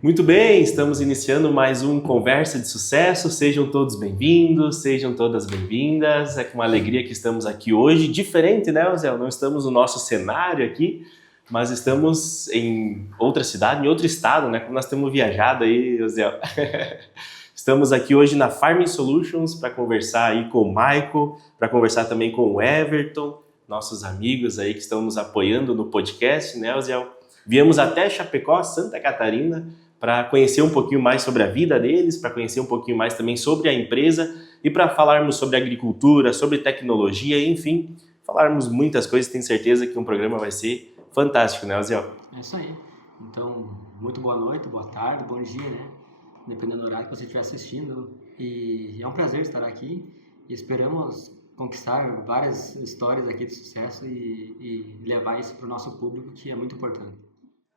Muito bem, estamos iniciando mais um Conversa de Sucesso. Sejam todos bem-vindos, sejam todas bem-vindas. É com uma alegria que estamos aqui hoje. Diferente, né, Zé? Não estamos no nosso cenário aqui, mas estamos em outra cidade, em outro estado, né? Como nós temos viajado aí, Zé. Estamos aqui hoje na Farming Solutions para conversar aí com o Michael, para conversar também com o Everton, nossos amigos aí que estão nos apoiando no podcast, né, Zé? Viemos até Chapecó, Santa Catarina, para conhecer um pouquinho mais sobre a vida deles, para conhecer um pouquinho mais também sobre a empresa e para falarmos sobre agricultura, sobre tecnologia, enfim, falarmos muitas coisas. Tenho certeza que um programa vai ser fantástico, né, Oziel? É isso aí. Então, muito boa noite, boa tarde, bom dia, né? Dependendo do horário que você estiver assistindo. E é um prazer estar aqui e esperamos conquistar várias histórias aqui de sucesso e levar isso para o nosso público, que é muito importante.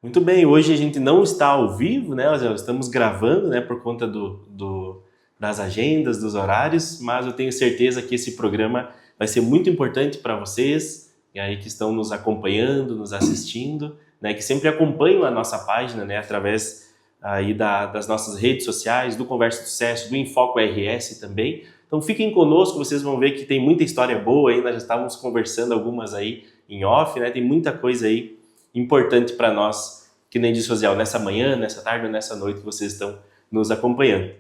Muito bem, hoje a gente não está ao vivo, né? Estamos gravando, né, por conta das agendas, dos horários, mas eu tenho certeza que esse programa vai ser muito importante para vocês, e aí que estão nos acompanhando, nos assistindo, né, que sempre acompanham a nossa página, né, através aí das nossas redes sociais, do Conversa de Sucesso, do Enfoco RS também. Então fiquem conosco, vocês vão ver que tem muita história boa aí, nós já estávamos conversando algumas aí em off, né? Tem muita coisa aí importante para nós, que nem disse o Oziel, nessa manhã, nessa tarde ou nessa noite que vocês estão nos acompanhando.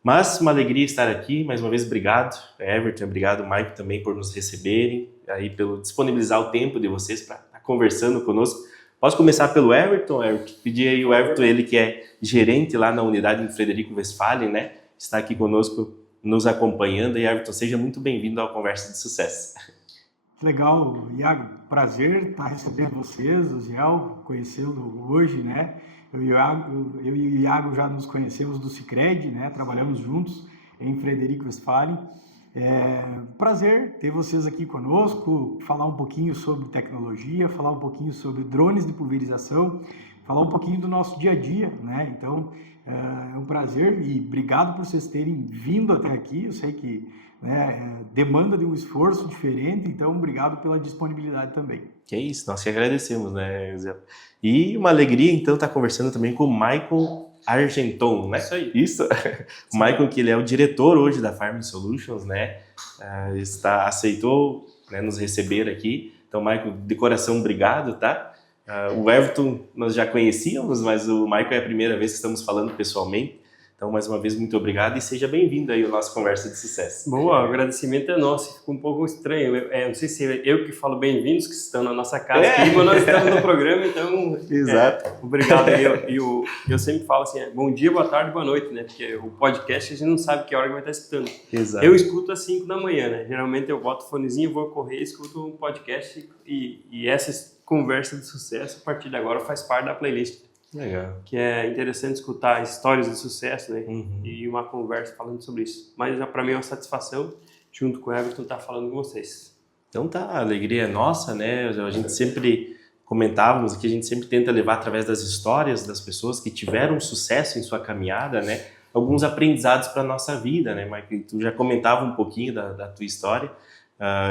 Mas uma alegria estar aqui, mais uma vez obrigado, Everton, obrigado, Mike, também por nos receberem, aí pelo disponibilizar o tempo de vocês para estar conversando conosco. Posso começar pelo Everton? Pedir aí o Everton, ele que é gerente lá na unidade em Frederico Westphalen, né? Está aqui conosco, nos acompanhando. E Everton, seja muito bem-vindo ao Conversa de Sucesso. Legal, Iago, prazer estar recebendo vocês, o Ziel, conhecê-lo hoje, né? Eu e o Iago já nos conhecemos do Sicredi, né? Trabalhamos juntos em Frederico Westphalen. Prazer ter vocês aqui conosco, falar um pouquinho sobre tecnologia, falar um pouquinho sobre drones de pulverização, falar um pouquinho do nosso dia a dia, né? Então, é um prazer e obrigado por vocês terem vindo até aqui. Eu sei que demanda de um esforço diferente, então obrigado pela disponibilidade também. Que é isso, nós que agradecemos, né, Zé? E uma alegria, então, estar conversando também com o Michael Argenton, né? Isso aí. Isso. O Michael, que ele é o diretor hoje da Farming Solutions, né? Aceitou, né, nos receber aqui. Então, Michael, de coração, obrigado, tá? O Everton nós já conhecíamos, mas o Michael é a primeira vez que estamos falando pessoalmente. Então, mais uma vez, muito obrigado e seja bem-vindo aí ao nosso Conversa de Sucesso. Boa, o agradecimento é nosso. Ficou um pouco estranho. Não sei se eu que falo bem-vindos, que estão na nossa casa aqui, mas nós estamos no programa, então... Exato. Obrigado. Eu sempre falo assim, bom dia, boa tarde, boa noite, né? Porque o podcast a gente não sabe que hora que vai estar escutando. Exato. Eu escuto às 5 da manhã, né? Geralmente eu boto o fonezinho, vou correr, escuto um podcast e essa conversa de sucesso, a partir de agora, faz parte da playlist. Legal. Que é interessante escutar histórias de sucesso, né? Uhum. E uma conversa falando sobre isso. Mas para mim é uma satisfação, junto com o Everton, estar falando com vocês. Então tá, a alegria é nossa, né? A gente sempre comentávamos aqui, a gente sempre tenta levar através das histórias das pessoas que tiveram sucesso em sua caminhada, né? Alguns aprendizados para a nossa vida, né, Mike? Tu já comentava um pouquinho da tua história.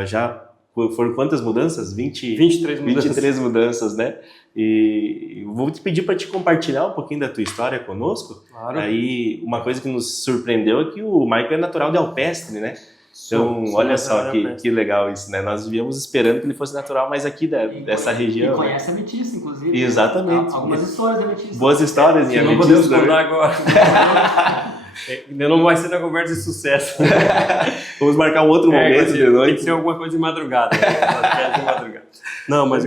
Já foram quantas mudanças? 23 mudanças, né? E vou te pedir para te compartilhar um pouquinho da tua história conosco. Claro. Aí, uma coisa que nos surpreendeu é que o Michael é natural de Alpestre, né? Então, olha só que legal isso, né? Nós vivíamos esperando que ele fosse natural, mas aqui dessa região. E conhece a Metissa, inclusive. Exatamente. Algumas histórias da Metissa. Boas histórias em Não podemos contar agora. Não vai ser na conversa de sucesso. Vamos marcar um outro momento de noite. Tem que ser alguma coisa de madrugada. Não, mas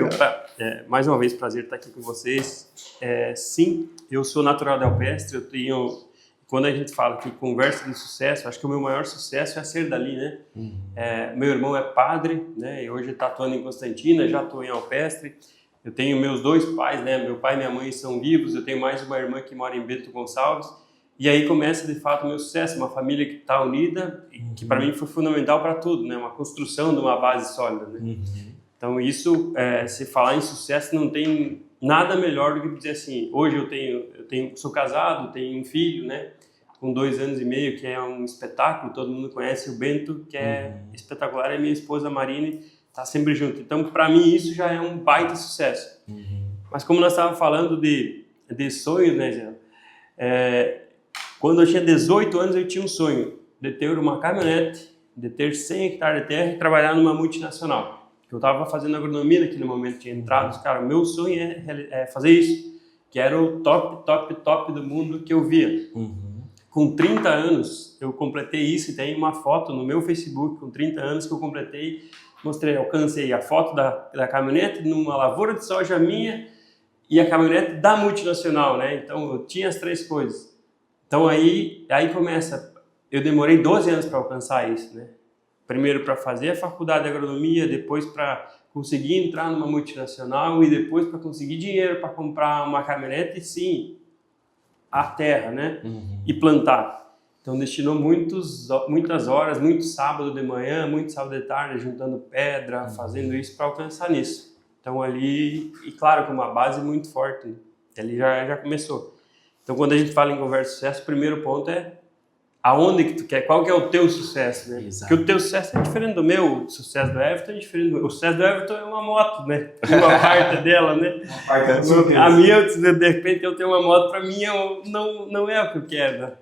mais uma vez, prazer estar aqui com vocês. Sim, eu sou natural de Alpestre. Quando a gente fala que conversa de sucesso, acho que o meu maior sucesso é ser dali, né? Meu irmão é padre, né? E hoje está atuando em Constantina, já estou em Alpestre. Eu tenho meus dois pais, né? Meu pai e minha mãe são vivos. Eu tenho mais uma irmã que mora em Bento Gonçalves. E aí começa, de fato, o meu sucesso, uma família que está unida, que para mim foi fundamental para tudo, né? Uma construção de uma base sólida, né? Então isso, se falar em sucesso, não tem nada melhor do que dizer assim, hoje sou casado, tenho um filho, né? Com 2 anos e meio, que é um espetáculo, todo mundo conhece o Bento, que é espetacular, e minha esposa Marine está sempre junto. Então, para mim, isso já é um baita sucesso. Mas como nós estávamos falando de sonhos, né, Jean? Quando eu tinha 18 anos, eu tinha um sonho de ter uma caminhonete, de ter 100 hectares de terra e trabalhar numa multinacional. Eu estava fazendo agronomia naquele momento, tinha entrado, cara, o meu sonho é fazer isso, que era o top do mundo que eu via. Com 30 anos, eu completei isso e tem uma foto no meu Facebook, com 30 anos que eu completei, alcancei a foto da caminhonete numa lavoura de soja minha e a caminhonete da multinacional, né? Então, eu tinha as 3 coisas. Então, aí começa, eu demorei 12 anos para alcançar isso, né? Primeiro para fazer a faculdade de agronomia, depois para conseguir entrar numa multinacional e depois para conseguir dinheiro para comprar uma caminhonete, sim, a terra, né? E plantar. Então destinou muitas horas, muito sábado de manhã, muito sábado de tarde, juntando pedra, fazendo isso para alcançar nisso. Então ali, e claro, com uma base muito forte, né? Ali já começou. Então quando a gente fala em conversa de sucesso, o primeiro ponto é aonde que tu quer, qual que é o teu sucesso, né? Exato. Porque o teu sucesso é diferente do meu, o sucesso do Everton é diferente do meu. O sucesso do Everton é uma moto, né? Uma parte dela, né? A minha, de repente, eu tenho uma moto, pra mim não é o que eu quero, né?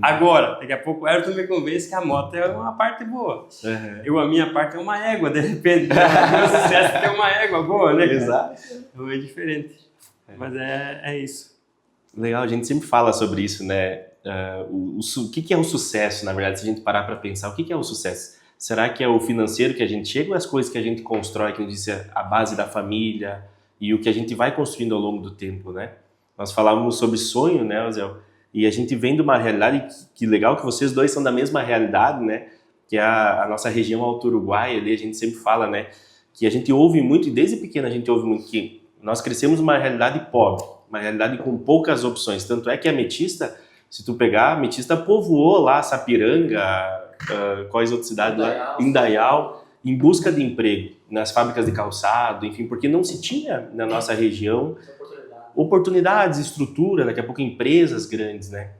Agora, daqui a pouco o Everton me convence que a moto é uma parte boa. A minha parte é uma égua, de repente. O meu sucesso é ter uma égua boa, né? Exato. Então é diferente. Mas é isso. Legal, a gente sempre fala sobre isso, né? O que é o sucesso, na verdade, se a gente parar para pensar, o que é o sucesso? Será que é o financeiro que a gente chega ou as coisas que a gente constrói, que a gente disse, a base da família e o que a gente vai construindo ao longo do tempo, né? Nós falávamos sobre sonho, né, Oziel? E a gente vem de uma realidade, que legal que vocês dois são da mesma realidade, né? Que é a nossa região Alto Uruguai, ali a gente sempre fala, né? Que a gente ouve muito, e desde pequeno a gente ouve muito, que nós crescemos numa realidade pobre, uma realidade com poucas opções. Tanto é que a Metista, se tu pegar, a Metista povoou lá Sapiranga, quais outras cidades lá? Indaial, em busca de emprego, nas fábricas de calçado, enfim, porque não se tinha na nossa região oportunidades, estrutura, daqui a pouco empresas grandes, né?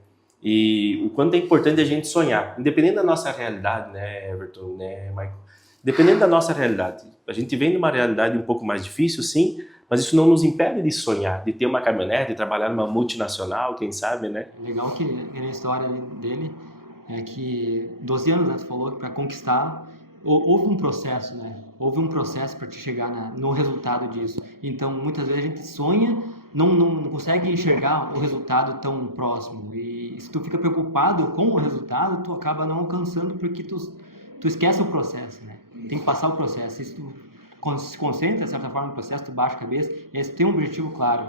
E o quanto é importante a gente sonhar, independente da nossa realidade, né, Everton, né, Michael? Dependendo da nossa realidade. A gente vem de uma realidade um pouco mais difícil, sim, mas isso não nos impede de sonhar, de ter uma caminhonete, de trabalhar numa multinacional, quem sabe, né? Legal que na história dele é que 12 anos, né, tu falou que para conquistar houve um processo, né? Houve um processo para te chegar no resultado disso. Então, muitas vezes a gente sonha, não consegue enxergar o resultado tão próximo. E se tu fica preocupado com o resultado, tu acaba não alcançando porque tu esquece o processo, né? Tem que passar o processo. Se tu se concentra, de certa forma, no processo, tu baixa a cabeça, e aí tu tem um objetivo claro.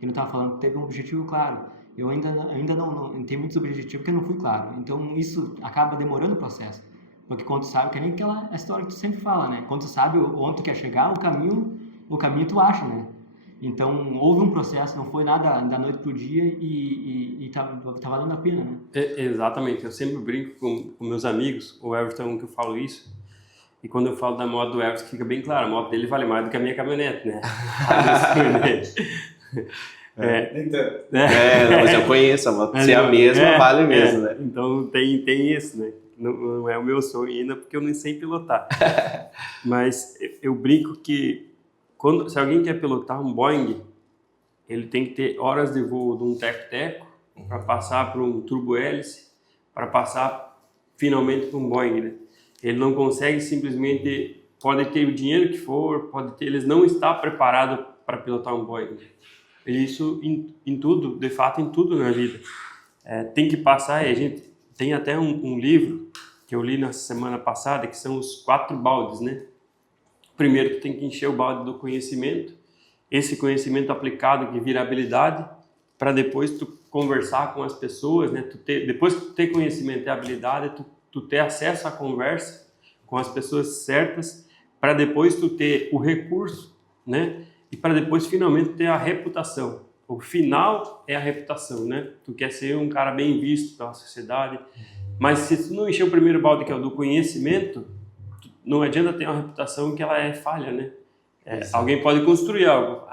Eu não estava falando, teve um objetivo claro. Eu ainda não tenho muitos objetivos que eu não fui claro. Então, isso acaba demorando o processo. Porque quando tu sabe, que nem aquela história que tu sempre fala, né? Quando tu sabe onde tu quer chegar, o caminho tu acha, né? Então, houve um processo, não foi nada da noite pro dia e tá valendo a pena, né? Exatamente. Eu sempre brinco com meus amigos, o Everton, que eu falo isso. E quando eu falo da moto do Everton, fica bem claro, a moto dele vale mais do que a minha caminhonete, né? Mas eu conheço a moto, se é a mesma, vale mesmo, né? Então tem isso, né? Não é o meu sonho ainda, porque eu nem sei pilotar. Mas eu brinco que se alguém quer pilotar um Boeing, ele tem que ter horas de voo de um teco-teco para passar para um turbo-hélice, para passar finalmente para um Boeing, né? Ele não consegue simplesmente, pode ter o dinheiro que for, eles não estão preparados para pilotar um Boeing. Isso em tudo, de fato, em tudo na vida. Tem que passar, e a gente tem até um livro que eu li na semana passada, que são os 4 baldes, né? Primeiro, tu tem que encher o balde do conhecimento, esse conhecimento aplicado que vira habilidade, para depois tu conversar com as pessoas, né? Depois que tu ter conhecimento e habilidade, tu ter acesso à conversa com as pessoas certas, para depois tu ter o recurso, né? E para depois finalmente ter a reputação. O final é a reputação, né? Tu quer ser um cara bem visto pela sociedade, mas se tu não encher o primeiro balde, que é o do conhecimento, não adianta ter uma reputação que ela é falha, né? Alguém pode construir algo.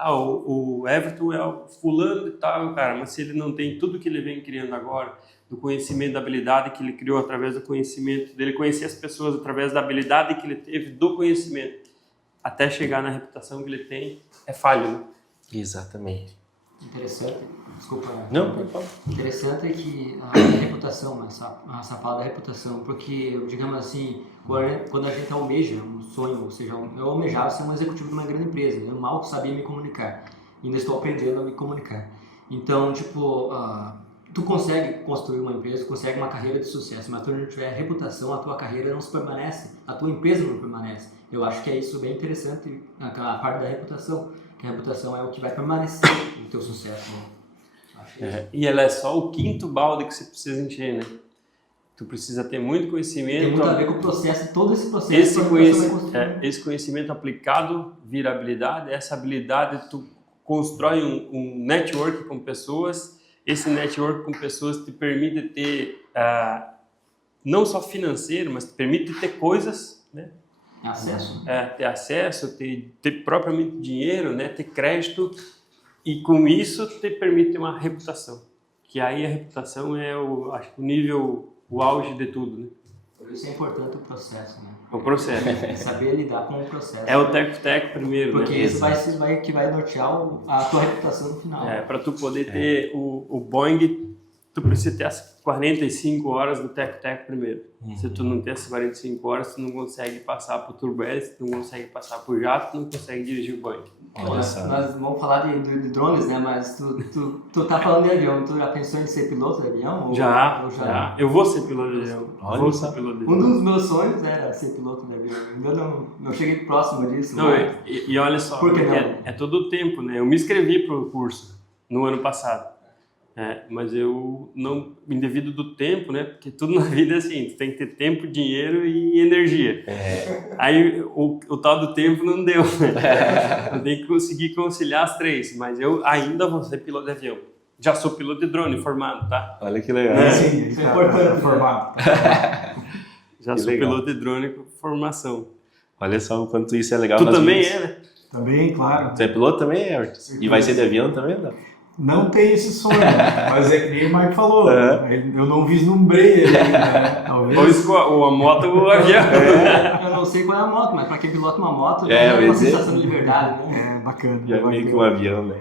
O Everton é o fulano e tal, cara, mas se ele não tem tudo que ele vem criando agora, do conhecimento, da habilidade que ele criou através do conhecimento, dele conhecer as pessoas através da habilidade que ele teve do conhecimento, até chegar na reputação que ele tem, é falho, né? Exatamente. Interessante, desculpa. Não, pode falar. Interessante é que a reputação, essa fala da reputação, porque, digamos assim, quando a gente almeja um sonho, ou seja, eu almejava ser um executivo de uma grande empresa, eu mal sabia me comunicar, ainda estou aprendendo a me comunicar. Então, tipo, tu consegue construir uma empresa, consegue uma carreira de sucesso, mas tu não tiver reputação, a tua carreira não se permanece, a tua empresa não permanece. Eu acho que é isso bem interessante, a parte da reputação, que a reputação é o que vai permanecer o teu sucesso, né? E ela é só o quinto balde que você precisa encher, né? Tu precisa ter muito conhecimento. Tem muito a ver com o processo, todo esse processo. Esse conhecimento aplicado vira habilidade. Essa habilidade tu constrói um network com pessoas. Esse network com pessoas te permite ter, não só financeiro, mas te permite ter coisas, né? Acesso. Ter acesso, ter propriamente dinheiro, né? Ter crédito. E com isso te permite uma reputação. Que aí a reputação é acho que o nível, o auge de tudo, né? Por isso é importante o processo, né? O processo. Saber lidar com o processo. É o teco-teco primeiro, porque né? isso vai nortear a tua reputação no final. Para tu poder ter o Boeing, tu precisa ter as 45 horas do teco-teco primeiro. Se tu não tem essas 45 horas, tu não consegue passar por turbulência, tu não consegue passar por jato, tu não consegue dirigir o Boeing. Nós vamos falar de drones, né? Mas tu tá falando de avião, tu já pensou em ser piloto de avião? Já. Eu vou ser piloto de avião. Um dos meus sonhos era ser piloto de avião. Ainda não cheguei próximo disso. Não, e olha só, é todo o tempo, né? Eu me inscrevi pro curso no ano passado. Mas eu não, devido do tempo, né? Porque tudo na vida é assim, tu tem que ter tempo, dinheiro e energia. Aí o tal do tempo não deu, né? Eu tenho que conseguir conciliar as três, mas eu ainda vou ser piloto de avião. Já sou piloto de drone formado, tá? Olha que legal. Sim, isso é importante. Formado. Já sou piloto de drone com formação. Olha só o quanto isso é legal. Tu também é, né? Também, claro. Tu é piloto também, Everton? E vai ser de avião também, não? Não tem esse sonho, mas é que nem o Marco falou, eu não vislumbrei ele ainda, né? Talvez. Ou a moto ou o avião. Eu não sei qual é a moto, mas para quem pilota uma moto, é uma sensação de liberdade, né? Bacana. Já é meio que um avião, né?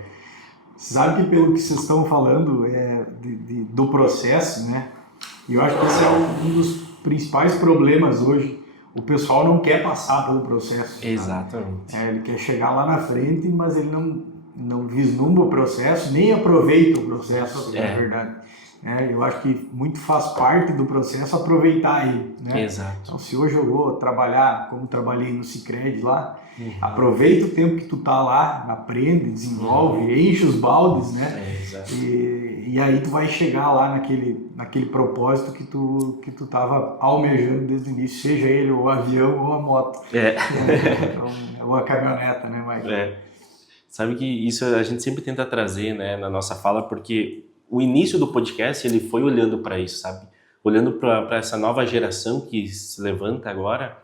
Sabe que pelo que vocês estão falando do processo, né? E eu acho que esse é um dos principais problemas hoje. O pessoal não quer passar pelo processo. Exatamente. Ele quer chegar lá na frente, mas ele não vislumbra o processo, nem aproveita o processo, na verdade. Eu acho que muito faz parte do processo aproveitar ele. Né? Exato. Então, se hoje eu vou trabalhar, como trabalhei no Sicredi lá, aproveita o tempo que tu tá lá, aprende, desenvolve, enche os baldes, né? Exato. E aí tu vai chegar lá naquele propósito que tu tava almejando desde o início, seja ele o avião ou a moto. Ou a caminhoneta, né, Mike? Sabe que isso a gente sempre tenta trazer, né, na nossa fala, porque o início do podcast ele foi olhando para isso, sabe? Olhando para essa nova geração que se levanta agora,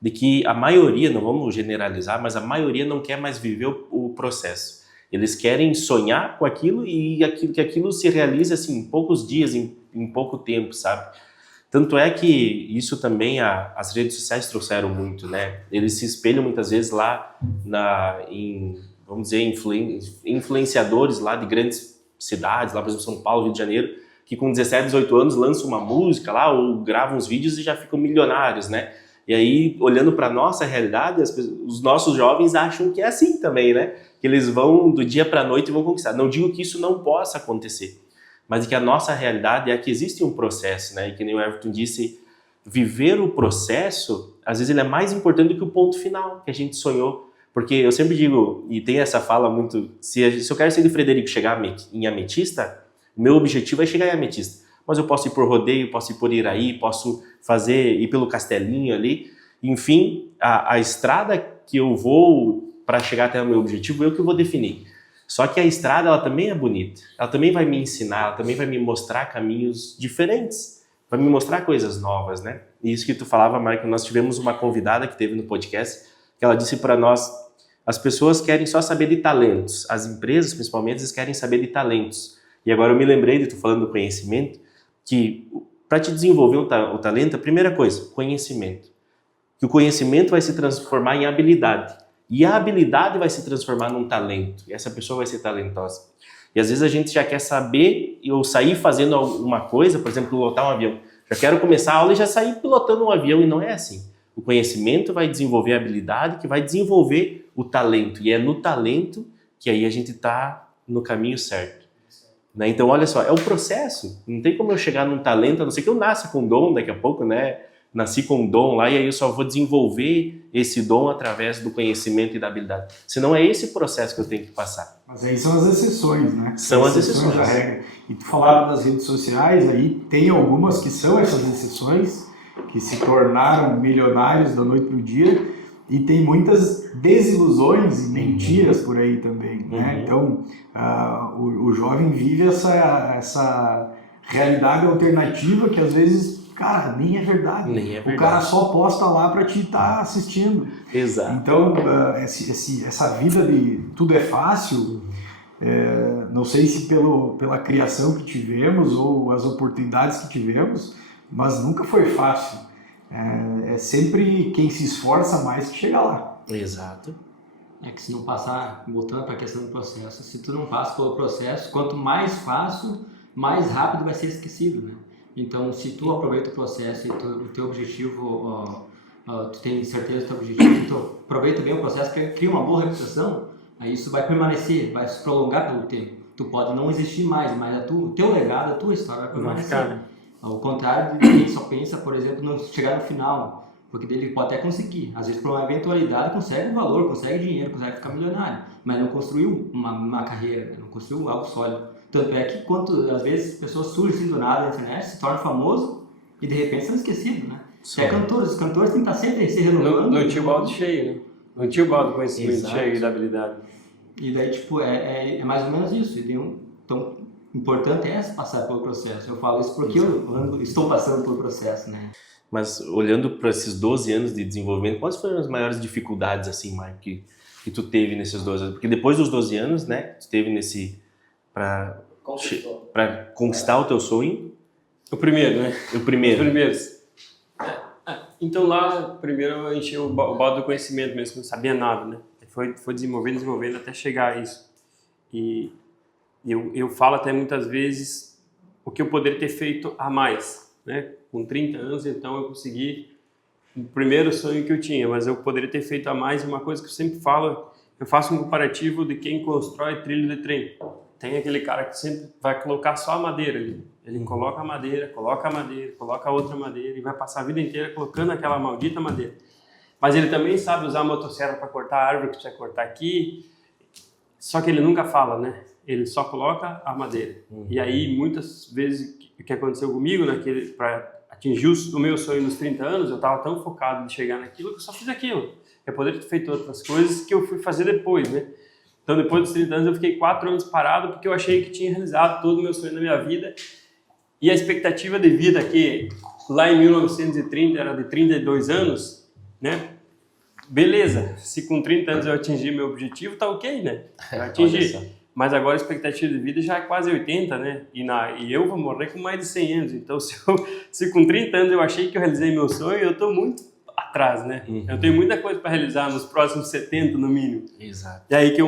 de que a maioria, não vamos generalizar, mas a maioria não quer mais viver o processo. Eles querem sonhar com aquilo e que aquilo se realize assim, em poucos dias, em pouco tempo, sabe? Tanto é que isso também as redes sociais trouxeram muito, né? Eles se espelham muitas vezes lá vamos dizer, influenciadores lá de grandes cidades, lá por exemplo São Paulo, Rio de Janeiro, que com 17, 18 anos lançam uma música lá ou gravam uns vídeos e já ficam milionários, né? E aí, olhando para a nossa realidade, os nossos jovens acham que é assim também, né? Que eles vão do dia para a noite e vão conquistar. Não digo que isso não possa acontecer, mas que a nossa realidade é que existe um processo, né? E que nem o Everton disse, viver o processo, às vezes ele é mais importante do que o ponto final que a gente sonhou. Porque eu sempre digo, e tem essa fala muito, se eu quero ser de Frederico chegar em Ametista, o meu objetivo é chegar em Ametista. Mas eu posso ir por Rodeio, posso ir por Iraí, posso ir pelo Castelinho ali. Enfim, a estrada que eu vou para chegar até o meu objetivo, eu que vou definir. Só que a estrada, ela também é bonita. Ela também vai me ensinar, ela também vai me mostrar caminhos diferentes. Vai me mostrar coisas novas, né? E isso que tu falava, Michael, nós tivemos uma convidada que teve no podcast, que ela disse para nós, as pessoas querem só saber de talentos. As empresas, principalmente, eles querem saber de talentos. E agora eu me lembrei de tu falando do conhecimento, que para te desenvolver o talento, a primeira coisa, conhecimento. Que o conhecimento vai se transformar em habilidade. E a habilidade vai se transformar num talento. E essa pessoa vai ser talentosa. E às vezes a gente já quer saber ou sair fazendo alguma coisa, por exemplo, pilotar um avião. Já quero começar a aula e já sair pilotando um avião, e não é assim. O conhecimento vai desenvolver a habilidade, que vai desenvolver o talento. E é no talento que aí a gente está no caminho certo. Né? Então, olha só, é o processo. Não tem como eu chegar num talento, a não ser que eu nasça com dom daqui a pouco, né? Nasci com um dom lá e aí eu só vou desenvolver esse dom através do conhecimento e da habilidade. Senão é esse processo que eu tenho que passar. Mas aí são as exceções, né? São as exceções. Da regra. E tu falava das redes sociais, aí tem algumas que são essas exceções, que se tornaram milionários da noite para o dia, e tem muitas desilusões e mentiras por aí também, né? Então, o jovem vive essa realidade alternativa que às vezes, cara, nem é verdade. Nem é verdade. O cara só posta lá para te estar assistindo. Exato. Então, essa vida de tudo é fácil, não sei se pela criação que tivemos ou as oportunidades que tivemos, mas nunca foi fácil. É sempre quem se esforça mais que chega lá. Exato. É que se não passar, voltando para a questão do processo, se tu não passa pelo processo, quanto mais fácil, mais rápido vai ser esquecido, né? Então, se tu aproveita o processo e o teu objetivo, tu tem certeza do teu objetivo, então aproveita bem o processo, cria uma boa reputação, aí isso vai permanecer, vai se prolongar pelo tempo. Tu pode não existir mais, mas o teu legado, a tua história vai permanecer. Ao contrário de quem só pensa, por exemplo, não chegar no final, porque dele pode até conseguir. Às vezes, por uma eventualidade, consegue um valor, consegue dinheiro, consegue ficar milionário, mas não construiu uma carreira, não construiu algo sólido. Tanto é que, às vezes, pessoas surgem assim do nada na internet, se tornam famoso e, de repente, são esquecidos, né? Os cantores têm que estar sempre se renovando. Não tinha o balde cheio, né? Não tinha o balde do conhecimento Exato. cheio da habilidade. E daí, tipo, é mais ou menos isso. Então, importante é passar pelo processo. Eu falo isso porque eu estou passando pelo processo, né? Mas olhando para esses 12 anos de desenvolvimento, quais foram as maiores dificuldades, assim, Mike, que tu teve nesses 12 anos? Porque depois dos 12 anos, né, tu teve para conquistar o teu sonho. O primeiro, né? O primeiro. Os primeiros. Então lá, primeiro eu enchi o balde do conhecimento mesmo, não sabia nada, né? Foi desenvolvendo até chegar a isso. E eu falo até muitas vezes o que eu poderia ter feito a mais, né? Com 30 anos, então eu consegui o primeiro sonho que eu tinha, mas eu poderia ter feito a mais. Uma coisa que eu sempre falo, eu faço um comparativo de quem constrói trilho de trem. Tem aquele cara que sempre vai colocar só a madeira ali. Ele coloca a madeira, coloca outra madeira e vai passar a vida inteira colocando aquela maldita madeira. Mas ele também sabe usar a motosserra para cortar a árvore que você vai cortar aqui, só que ele nunca fala, né? Ele só coloca a madeira. E aí, muitas vezes, o que aconteceu comigo, para atingir o meu sonho nos 30 anos, eu estava tão focado em chegar naquilo que eu só fiz aquilo. Eu poderia ter feito outras coisas que eu fui fazer depois, né? Então, depois dos 30 anos, eu fiquei 4 anos parado porque eu achei que tinha realizado todo o meu sonho na minha vida. E a expectativa de vida que lá em 1930 era de 32 anos, né? Beleza, se com 30 anos eu atingir meu objetivo, tá ok, né? Eu atingi. Mas agora a expectativa de vida já é quase 80, né? E eu vou morrer com mais de 100 anos. Então, se com 30 anos eu achei que eu realizei meu sonho, eu tô muito atrás, né? Eu tenho muita coisa para realizar nos próximos 70, no mínimo. Exato. E aí que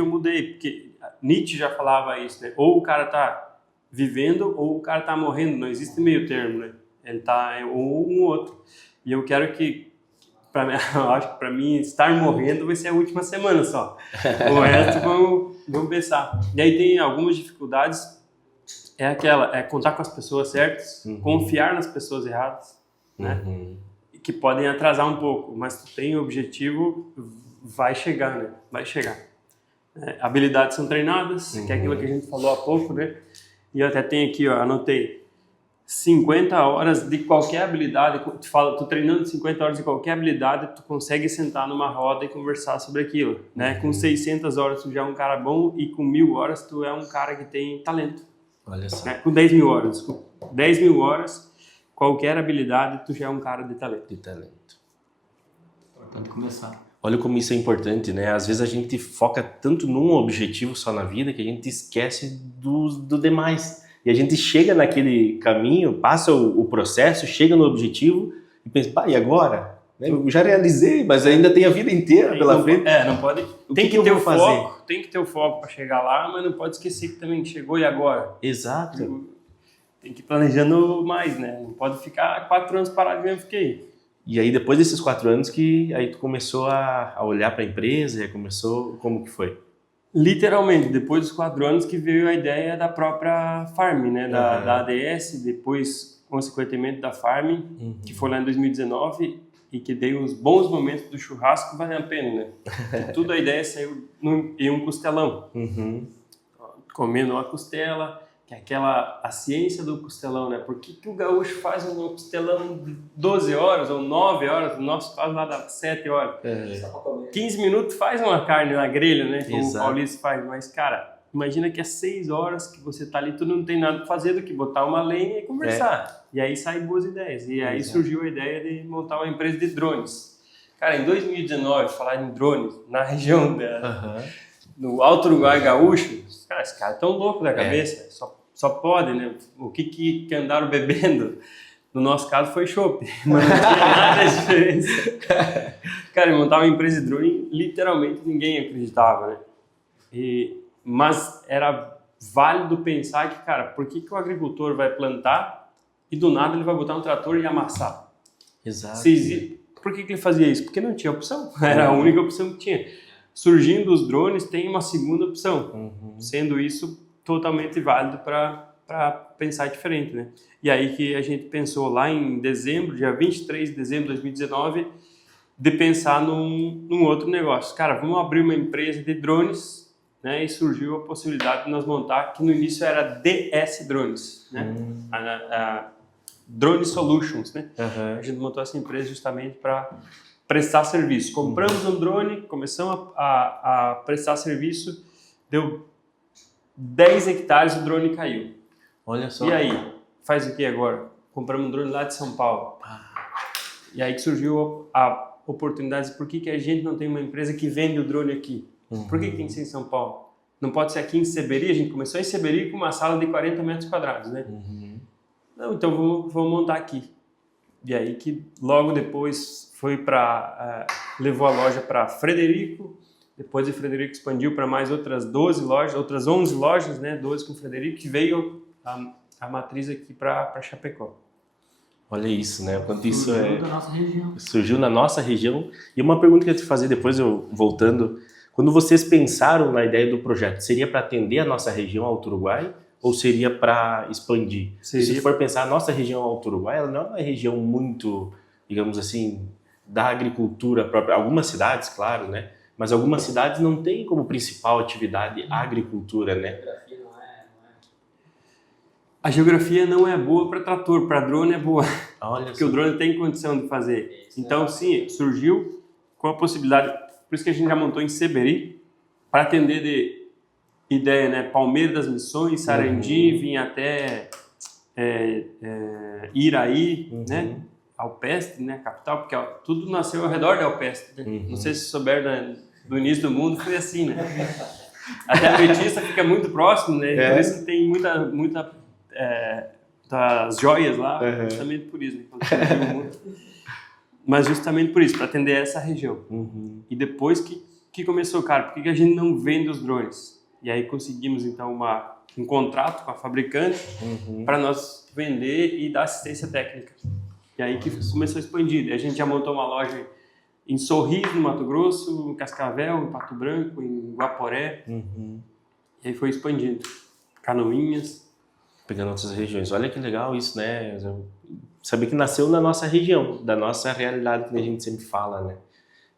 eu mudei, porque Nietzsche já falava isso, né? Ou o cara tá vivendo ou o cara tá morrendo, não existe meio termo, né? Ele tá ou um ou outro. E eu quero que, eu acho que para mim, estar morrendo vai ser a última semana só. O resto vamos pensar. E aí tem algumas dificuldades, é contar com as pessoas certas, confiar nas pessoas erradas, né? Que podem atrasar um pouco, mas tu tem o objetivo, vai chegar, né? Vai chegar. Habilidades são treinadas, que é aquilo que a gente falou há pouco, né? E eu até tenho aqui, ó, anotei, 50 horas de qualquer habilidade, tu treinando 50 horas de qualquer habilidade, tu consegue sentar numa roda e conversar sobre aquilo, né? Com 600 horas tu já é um cara bom e com 1000 horas tu é um cara que tem talento. Olha só. Né? Com 10 mil horas, com 10 mil horas, qualquer habilidade, tu já é um cara de talento. De talento. Importante começar. Olha como isso é importante, né? Às vezes a gente foca tanto num objetivo só na vida que a gente esquece do demais. E a gente chega naquele caminho, passa o processo, chega no objetivo e pensa, pá, e agora? né? Eu já realizei, mas ainda tem a vida inteira pela frente. Não pode. Tem que ter o foco, tem que ter o foco para chegar lá, mas não pode esquecer que também chegou e agora. Exato. Tem que ir planejando mais, né? Não pode ficar 4 anos parado que eu fiquei. E aí depois desses 4 anos que aí tu começou a olhar para a empresa, e aí começou, como que foi? Literalmente, depois dos 4 anos que veio a ideia da própria Farm, né? Da ADS, depois, consequentemente, da Farm, que foi lá em 2019 e que deu os bons momentos do churrasco, vale a pena, né? Tudo a ideia saiu em um costelão. Comendo uma costela, que é a ciência do costelão, né? Por que o gaúcho faz um costelão de 12 horas ou 9 horas? No nosso caso lá dá 7 horas. 15 minutos faz uma carne na grelha, né? Como o Paulista faz. Mas, cara, imagina que é 6 horas que você tá ali, tu não tem nada pra fazer do que botar uma lenha e conversar. E aí saem boas ideias. E aí surgiu a ideia de montar uma empresa de drones. Cara, em 2019, falar em drones na região do Alto Uruguai Gaúcho, cara, esses caras tão loucos da cabeça. Só pode, né? O que andaram bebendo, no nosso caso, foi chopp. Mas não tinha nada de diferença. Cara, montar uma empresa de drone, literalmente ninguém acreditava, né? Mas era válido pensar que, cara, por que o agricultor vai plantar e do nada ele vai botar um trator e amassar? Exato. Por que ele fazia isso? Porque não tinha opção. Era a única opção que tinha. Surgindo os drones, tem uma segunda opção. Sendo isso totalmente válido para pensar diferente, né? E aí que a gente pensou lá em dezembro, dia 23 de dezembro de 2019, de pensar num outro negócio. Cara, vamos abrir uma empresa de drones, né? E surgiu a possibilidade de nós montar, que no início era DS Drones, né? A Drone Solutions, né? A gente montou essa empresa justamente para prestar serviço. Compramos um drone, começamos a prestar serviço, deu 10 hectares, o drone caiu. Olha só. E aí? Faz o que agora? Compramos um drone lá de São Paulo. E aí que surgiu a oportunidade de por que a gente não tem uma empresa que vende o drone aqui? Por que tem que ser em São Paulo? Não pode ser aqui em Seberi? A gente começou em Seberi com uma sala de 40 metros quadrados, né? Não, então vamos montar aqui. E aí que logo depois levou a loja para Frederico. Depois o Frederico expandiu para mais outras 12 lojas, outras 11 lojas, né? 12 com o Frederico, que veio a matriz aqui para Chapecó. Olha isso, né? Quanto isso Surgiu da nossa região. Surgiu na nossa região. E uma pergunta que eu ia te fazer depois, eu voltando, quando vocês pensaram na ideia do projeto, seria para atender a nossa região Alto Uruguai ou seria para expandir? Se for pensar, a nossa região Alto Uruguai, ela não é uma região muito, digamos assim, da agricultura própria. Algumas cidades, claro, né? Mas algumas cidades não têm como principal atividade a agricultura, né? A geografia não é boa para trator, para drone é boa. Olha porque só. o drone tem condição de fazer. Então, sim, surgiu com a possibilidade. Por isso que a gente já montou em Seberi, para atender de ideia, né? Palmeira das Missões, Sarandi, vinha até Iraí, né? Alpestre, né? Capital, porque tudo nasceu ao redor de Alpestre. Né? Não sei se souberam, né? Do início do mundo foi assim, né? Até a Metista fica muito próximo, né? Por isso que tem muita das joias lá, justamente por isso, né? Mas justamente por isso, para atender essa região. E depois que começou, cara, por que a gente não vende os drones? E aí conseguimos, então, um contrato com a fabricante para nós vender e dar assistência técnica. E aí que começou a expandir. A gente já montou uma loja em Sorriso, no Mato Grosso, em Cascavel, em Pato Branco, em Guaporé. E aí foi expandindo. Canoinhas. Pegando outras regiões. Olha que legal isso, né? Saber que nasceu na nossa região, da nossa realidade que a gente sempre fala, né?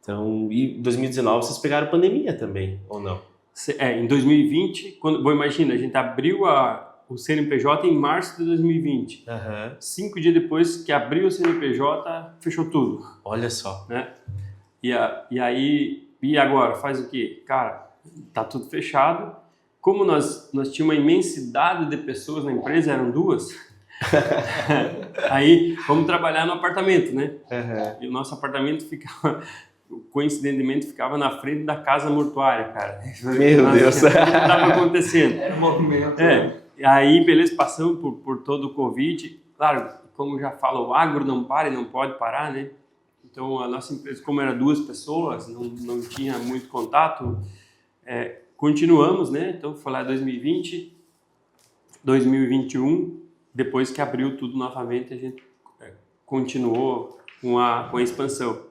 Então, e em 2019 vocês pegaram pandemia também, ou não? Em 2020, imagina, a gente abriu o CNPJ em março de 2020. 5 dias depois que abriu o CNPJ, fechou tudo. Olha só. Né? E aí, e agora? Faz o quê? Cara, tá tudo fechado. Como nós tínhamos uma imensidade de pessoas na empresa, eram 2, aí vamos trabalhar no apartamento, né? E o nosso apartamento ficava, coincidentemente, ficava na frente da casa mortuária, cara. Meu Deus! O que estava acontecendo? Era um movimento. Aí, beleza, passamos por todo o Covid. Claro, como já fala, o agro não para e não pode parar, né? Então, a nossa empresa, como era 2 pessoas, não tinha muito contato, continuamos, né? Então, foi lá 2020, 2021, depois que abriu tudo novamente, a gente continuou com a expansão.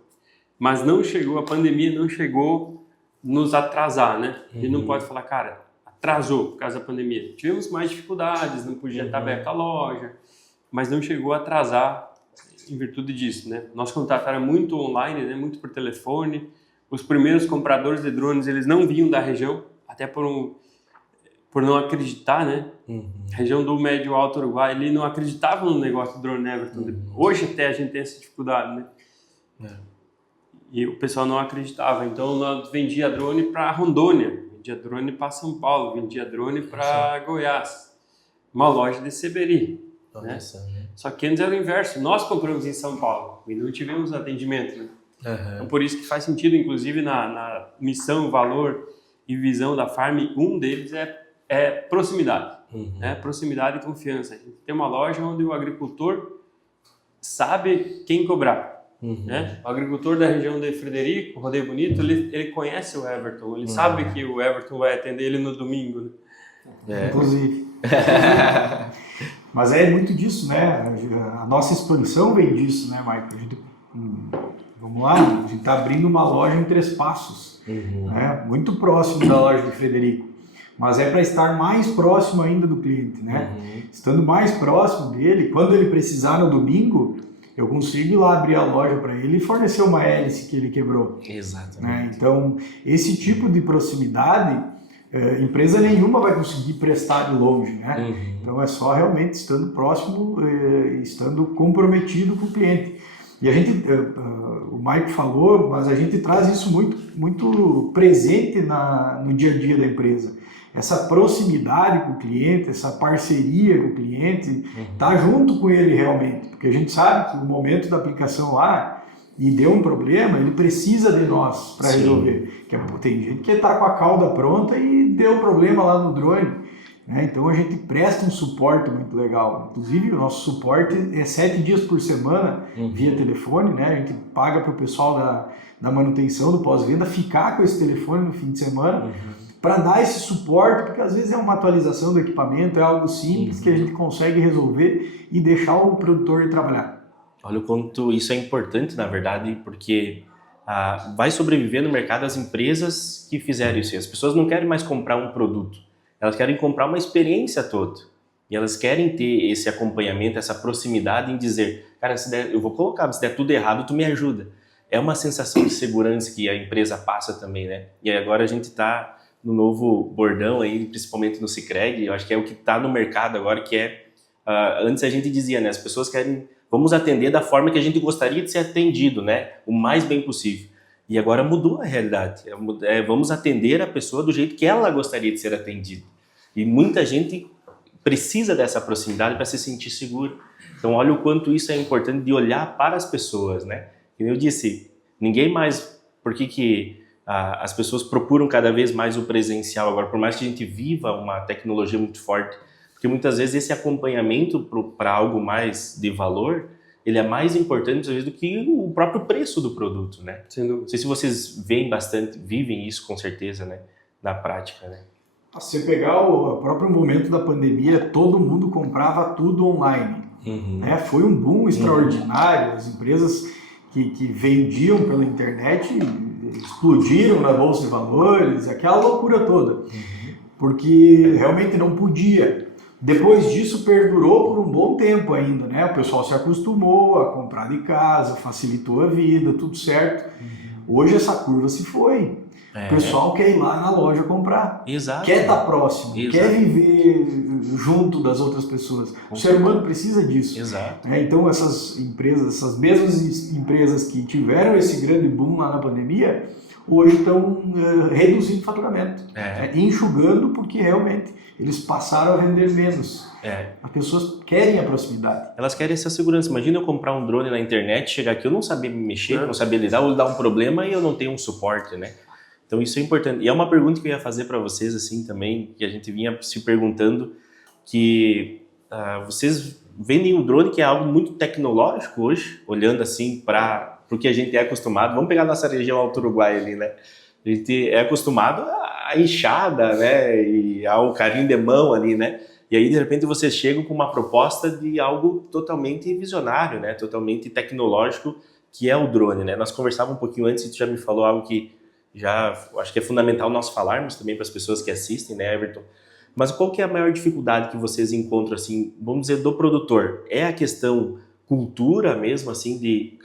Mas não chegou, a pandemia não chegou nos atrasar, né? A gente não pode falar, cara, atrasou por causa da pandemia. Tivemos mais dificuldades, não podia estar aberta a loja, mas não chegou a atrasar em virtude disso, né? Nosso contato era muito online, né? Muito por telefone. Os primeiros compradores de drones, eles não vinham da região, até por não acreditar, né? A região do Médio Alto Uruguai, ele não acreditava no negócio do drone Everton. Hoje até a gente tem essa dificuldade, né? E o pessoal não acreditava. Então, nós vendia drone para Rondônia, vendia drone para São Paulo, vendia drone para Goiás. Uma loja de Seberi, né? Só que antes era o inverso. Nós compramos em São Paulo e não tivemos atendimento, né? Então, por isso que faz sentido, inclusive, na missão, valor e visão da Farm, um deles é proximidade. Né? Proximidade e confiança. A gente tem uma loja onde o agricultor sabe quem cobrar. Né? O agricultor da região de Frederico, Rodeio Bonito, ele conhece o Everton, ele sabe que o Everton vai atender ele no domingo, né? Inclusive. Mas é muito disso, né? A nossa expansão vem disso, né, Michael? Vamos lá, a gente está abrindo uma loja em 3 Passos, né? Muito próximo da loja de Frederico, mas é para estar mais próximo ainda do cliente, né? Estando mais próximo dele, quando ele precisar no domingo, eu consigo ir lá abrir a loja para ele e fornecer uma hélice que ele quebrou. Exatamente. Né? Então, esse tipo de proximidade, empresa nenhuma vai conseguir prestar de longe, né? Então, é só realmente estando próximo, estando comprometido com o cliente. E a gente, o Mike falou, mas a gente traz isso muito, muito presente no dia a dia da empresa. Essa proximidade com o cliente, essa parceria com o cliente, tá junto com ele realmente, porque a gente sabe que no momento da aplicação lá e deu um problema, ele precisa de nós para resolver. Tem gente que está com a cauda pronta e deu problema lá no drone, né? Então a gente presta um suporte muito legal. Inclusive o nosso suporte é 7 dias por semana via telefone, né? A gente paga para o pessoal da manutenção do pós-venda ficar com esse telefone no fim de semana. Para dar esse suporte, porque às vezes é uma atualização do equipamento, é algo simples que a gente consegue resolver e deixar o produtor trabalhar. Olha o quanto isso é importante, na verdade, porque vai sobreviver no mercado as empresas que fizeram isso. As pessoas não querem mais comprar um produto, elas querem comprar uma experiência toda. E elas querem ter esse acompanhamento, essa proximidade em dizer, cara, eu vou colocar, se der tudo errado, tu me ajuda. É uma sensação de segurança que a empresa passa também, né? E agora a gente está no novo bordão aí, principalmente no Sicredi, eu acho que é o que está no mercado agora, que antes a gente dizia, né, as pessoas querem, vamos atender da forma que a gente gostaria de ser atendido, né, o mais bem possível. E agora mudou a realidade, vamos atender a pessoa do jeito que ela gostaria de ser atendida. E muita gente precisa dessa proximidade para se sentir seguro. Então olha o quanto isso é importante de olhar para as pessoas, né. Como eu disse, ninguém mais, por que as pessoas procuram cada vez mais o presencial agora, por mais que a gente viva uma tecnologia muito forte, porque muitas vezes esse acompanhamento para algo mais de valor, ele é mais importante às vezes do que o próprio preço do produto, né? Não sei se vocês vivem isso com certeza, né? Na prática, né? Se você pegar o próprio momento da pandemia, todo mundo comprava tudo online, né? Foi um boom extraordinário, as empresas que vendiam pela internet explodiram na bolsa de valores, aquela loucura toda, porque realmente não podia. Depois disso perdurou por um bom tempo ainda, né? O pessoal se acostumou a comprar de casa, facilitou a vida, tudo certo. Hoje essa curva se foi. O pessoal quer ir lá na loja comprar, quer estar próximo, quer viver junto das outras pessoas. O ser humano precisa disso. Então essas empresas, essas mesmas empresas que tiveram esse grande boom lá na pandemia, hoje estão reduzindo o faturamento, enxugando, porque realmente eles passaram a vender menos. As pessoas querem a proximidade. Elas querem essa segurança. Imagina eu comprar um drone na internet, chegar aqui, eu não saber me mexer, não saber lidar, ou dar um problema e eu não tenho um suporte, né? Então isso é importante. E é uma pergunta que eu ia fazer para vocês assim também, que a gente vinha se perguntando, que vocês vendem o drone, que é algo muito tecnológico hoje, olhando assim para porque a gente é acostumado, vamos pegar a nossa região Alto Uruguai ali, né? A gente é acostumado à enxada, né? E ao carinho de mão ali, né? E aí, de repente, vocês chegam com uma proposta de algo totalmente visionário, né? Totalmente tecnológico, que é o drone, né? Nós conversávamos um pouquinho antes e tu já me falou algo que já acho que é fundamental nós falarmos também para as pessoas que assistem, né, Everton? Mas qual que é a maior dificuldade que vocês encontram, assim, vamos dizer, do produtor? É a questão cultura mesmo, assim, de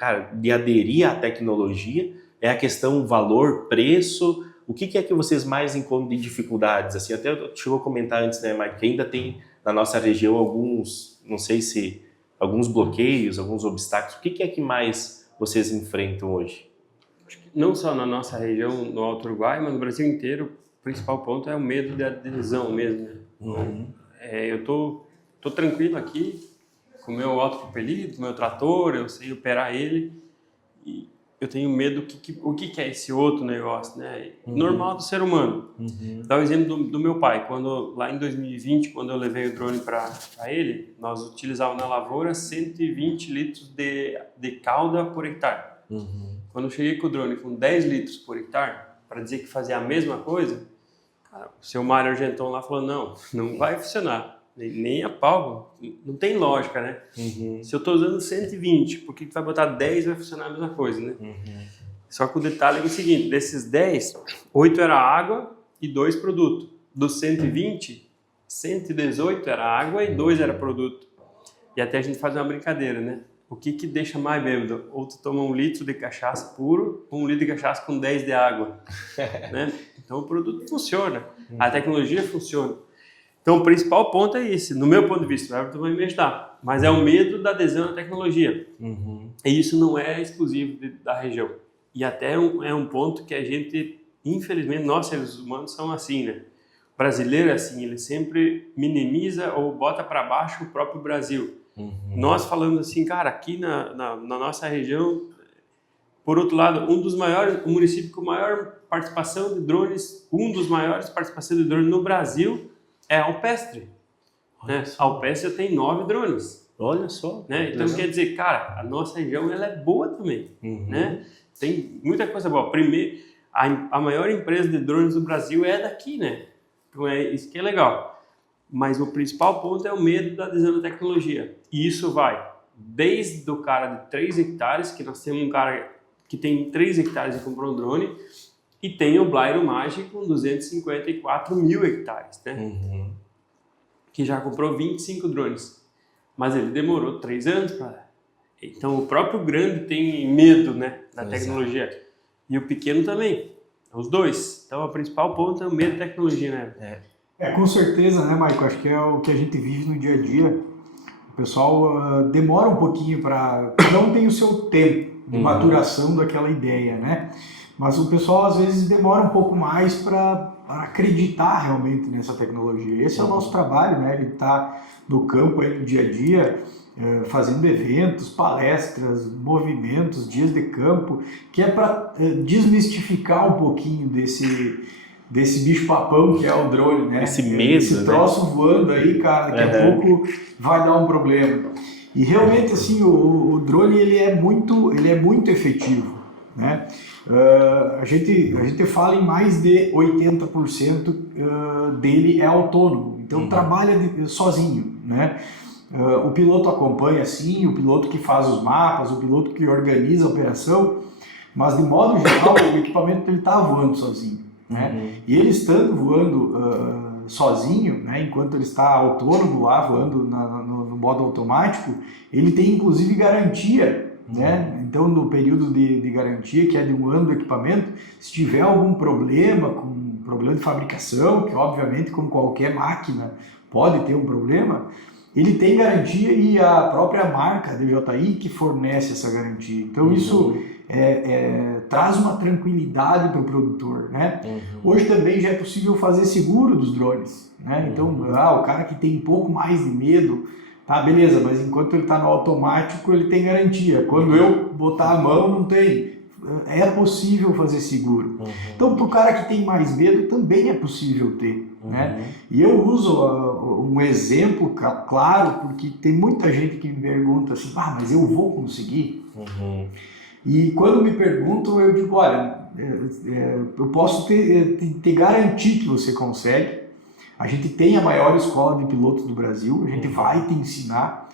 aderir à tecnologia? É a questão valor, preço? O que é que vocês mais encontram de dificuldades? Assim, até chegou a comentar antes, né, Mike, que ainda tem na nossa região alguns, não sei se, alguns bloqueios, alguns obstáculos. O que é que mais vocês enfrentam hoje? Acho que não só na nossa região, no Alto Uruguai, mas no Brasil inteiro, o principal ponto é o medo de adesão mesmo, né? Uhum. Eu tô tranquilo aqui, com o meu autopropelido, meu trator, eu sei operar ele, e eu tenho medo o que é esse outro negócio, né? Normal do ser humano. Dá o exemplo do meu pai. Lá em 2020, quando eu levei o drone para ele, nós utilizávamos na lavoura 120 litros de calda por hectare. Quando eu cheguei com o drone com 10 litros por hectare, para dizer que fazia a mesma coisa, cara, o seu Mário Argenton lá falou, não vai funcionar. Nem a pau, não tem lógica, né? Se eu estou usando 120, por que vai botar 10 e vai funcionar a mesma coisa, né? Só que o detalhe é o seguinte, desses 10, 8 era água e 2 produto. Dos 120, 118 era água e 2 era produto. E até a gente faz uma brincadeira, né? O que deixa mais bêbado? Ou tu toma 1 litro de cachaça puro, ou 1 litro de cachaça com 10 de água, né? Então o produto funciona, a tecnologia funciona. Então, o principal ponto é esse, no meu ponto de vista, o Everton vai me ajudar, mas é o medo da adesão à tecnologia. E isso não é exclusivo da região. E até é um ponto que a gente, infelizmente, nós seres humanos somos assim, né? O brasileiro é assim, ele sempre minimiza ou bota para baixo o próprio Brasil. Nós falamos assim, cara, aqui na nossa região, por outro lado, o município com maior participação de drones, um dos maiores participações de drones no Brasil, é Alpestre, né? A Alpestre tem 9 drones. Olha só. Né? Então, quer dizer, cara, a nossa região ela é boa também. Né? Tem muita coisa boa. Primeiro, a maior empresa de drones do Brasil é daqui, né? Então, isso que é legal. Mas o principal ponto é o medo da adesão à tecnologia. E isso vai desde o cara de 3 hectares, que nós temos um cara que tem 3 hectares e comprou um drone, e tem o Blairo Magic com 254 mil hectares, né? Que já comprou 25 drones. Mas ele demorou 3 anos para... Então, o próprio grande tem medo, né, da tecnologia. E o pequeno também. Os dois. Então, o principal ponto é o medo da tecnologia, né? Com certeza, né, Maico? Acho que é o que a gente vive no dia a dia. O pessoal demora um pouquinho para... Cada um tem o seu tempo de maturação daquela ideia, né? Mas o pessoal, às vezes, demora um pouco mais para acreditar realmente nessa tecnologia. Esse é o nosso trabalho, né? Ele está no campo, aí, no dia a dia, fazendo eventos, palestras, movimentos, dias de campo, que é para desmistificar um pouquinho desse bicho-papão que é o drone, né? Esse medo, esse troço voando aí, cara, daqui a pouco vai dar um problema. E realmente, assim, o drone ele é muito efetivo, né? A gente fala em mais de 80% dele é autônomo, então trabalha sozinho, né? O piloto acompanha, sim, o piloto que faz os mapas, o piloto que organiza a operação, mas de modo geral o equipamento ele está voando sozinho, né? E ele estando voando sozinho, né, enquanto ele está autônomo lá, voando no modo automático, ele tem inclusive garantia, né? Então, no período de garantia, que é de 1 ano do equipamento, se tiver algum problema, com problema de fabricação, que obviamente como qualquer máquina pode ter um problema, ele tem garantia e a própria marca DJI que fornece essa garantia. Então isso traz uma tranquilidade para o produtor, né? Hoje também já é possível fazer seguro dos drones, né? Então o cara que tem um pouco mais de medo, tá, beleza, mas enquanto ele está no automático ele tem garantia. Quando eu botar a mão não tem. É possível fazer seguro. Então, para o cara que tem mais medo, também é possível ter, né? E eu uso um exemplo claro, porque tem muita gente que me pergunta assim, mas eu vou conseguir? E quando me perguntam, eu digo, olha, eu posso te garantir que você consegue. A gente tem a maior escola de pilotos do Brasil, a gente vai te ensinar.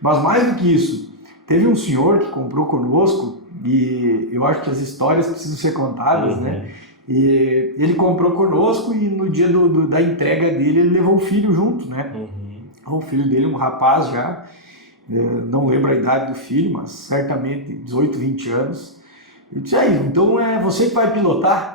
Mas mais do que isso, teve um senhor que comprou conosco, e eu acho que as histórias precisam ser contadas, né? E ele comprou conosco e no dia da entrega dele, ele levou o filho junto, né? O filho dele, um rapaz já, não lembro a idade do filho, mas certamente 18, 20 anos. Eu disse, aí, então é você que vai pilotar?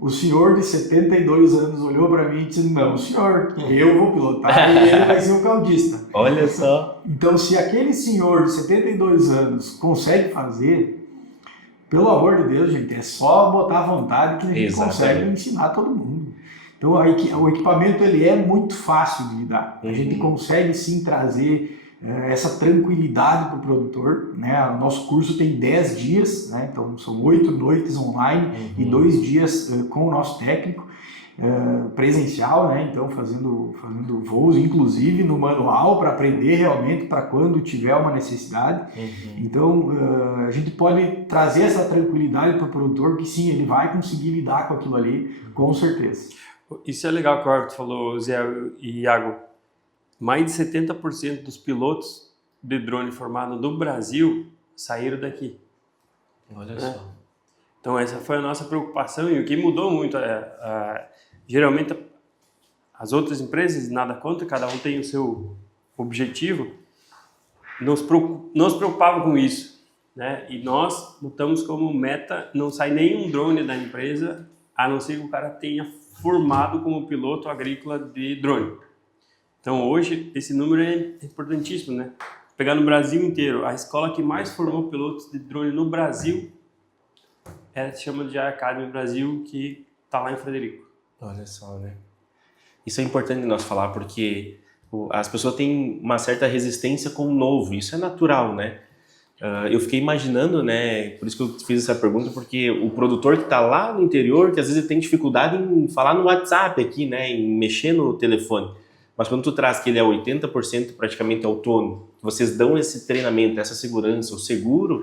O senhor de 72 anos olhou para mim e disse, não, senhor, eu vou pilotar e ele vai ser o caldista. Olha só. Então, se aquele senhor de 72 anos consegue fazer, pelo amor de Deus, gente, é só botar vontade que a gente consegue ensinar todo mundo. Então, o equipamento ele é muito fácil de lidar. A gente consegue sim trazer essa tranquilidade para o produtor, né? O nosso curso tem 10 dias, né? Então são 8 noites online e 2 dias com o nosso técnico presencial, né? Então fazendo voos, inclusive no manual, para aprender realmente para quando tiver uma necessidade. Então a gente pode trazer essa tranquilidade para o produtor, que sim, ele vai conseguir lidar com aquilo ali, com certeza. Isso é legal que o Arthur falou, Zé e Iago. Mais de 70% dos pilotos de drone formado no Brasil saíram daqui. Olha só. Então essa foi a nossa preocupação, e o que mudou muito geralmente as outras empresas, nada contra, cada um tem o seu objetivo, nos preocupavam com isso, né? E nós botamos como meta não sair nenhum drone da empresa, a não ser que o cara tenha formado como piloto agrícola de drone. Então hoje esse número é importantíssimo, né? Pegar no Brasil inteiro, a escola que mais formou pilotos de drone no Brasil se chama de Academy Brasil, que está lá em Frederico. Olha só, né? Isso é importante nós falar, porque as pessoas têm uma certa resistência com o novo, isso é natural, né? Eu fiquei imaginando, né? Por isso que eu fiz essa pergunta, porque o produtor que está lá no interior, que às vezes tem dificuldade em falar no WhatsApp aqui, né? Em mexer no telefone. Mas quando tu traz que ele é 80% praticamente autônomo, vocês dão esse treinamento, essa segurança, o seguro,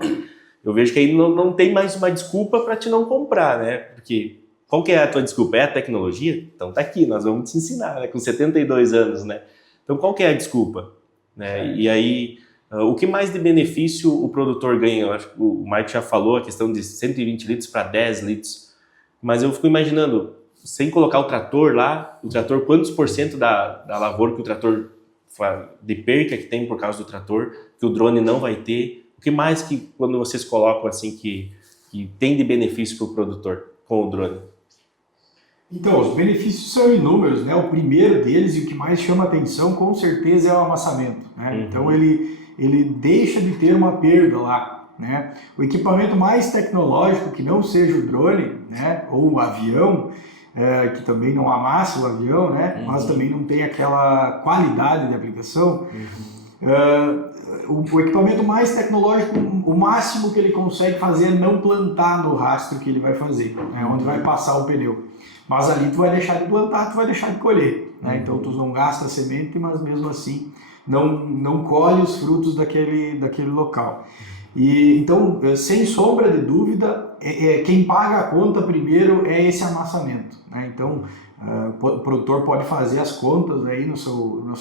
eu vejo que aí não tem mais uma desculpa para te não comprar, né? Porque qual que é a tua desculpa? É a tecnologia? Então tá aqui, nós vamos te ensinar, né? Com 72 anos, né? Então qual que é a desculpa? Né? E aí, o que mais de benefício o produtor ganha? Eu acho que o Mike já falou a questão de 120 litros para 10 litros, mas eu fico imaginando, sem colocar o trator lá, o trator, quantos % da lavoura que o trator, de perca que tem por causa do trator, que o drone não vai ter? O que mais que, quando vocês colocam assim, que tem de benefício para o produtor com o drone? Então, os benefícios são inúmeros, né? O primeiro deles, e o que mais chama atenção, com certeza, é o amassamento, né? Então, ele deixa de ter uma perda lá, né? O equipamento mais tecnológico, que não seja o drone, né? Ou o avião, que também não amassa o avião, né? Mas também não tem aquela qualidade de aplicação. O equipamento mais tecnológico, o máximo que ele consegue fazer é não plantar no rastro que ele vai fazer, né? Onde vai passar o pneu. Mas ali tu vai deixar de plantar, tu vai deixar de colher, né? Então tu não gasta semente, mas mesmo assim não colhe os frutos daquele local. E então, sem sombra de dúvida, quem paga a conta primeiro é esse amassamento, né? Então, o produtor pode fazer as contas aí na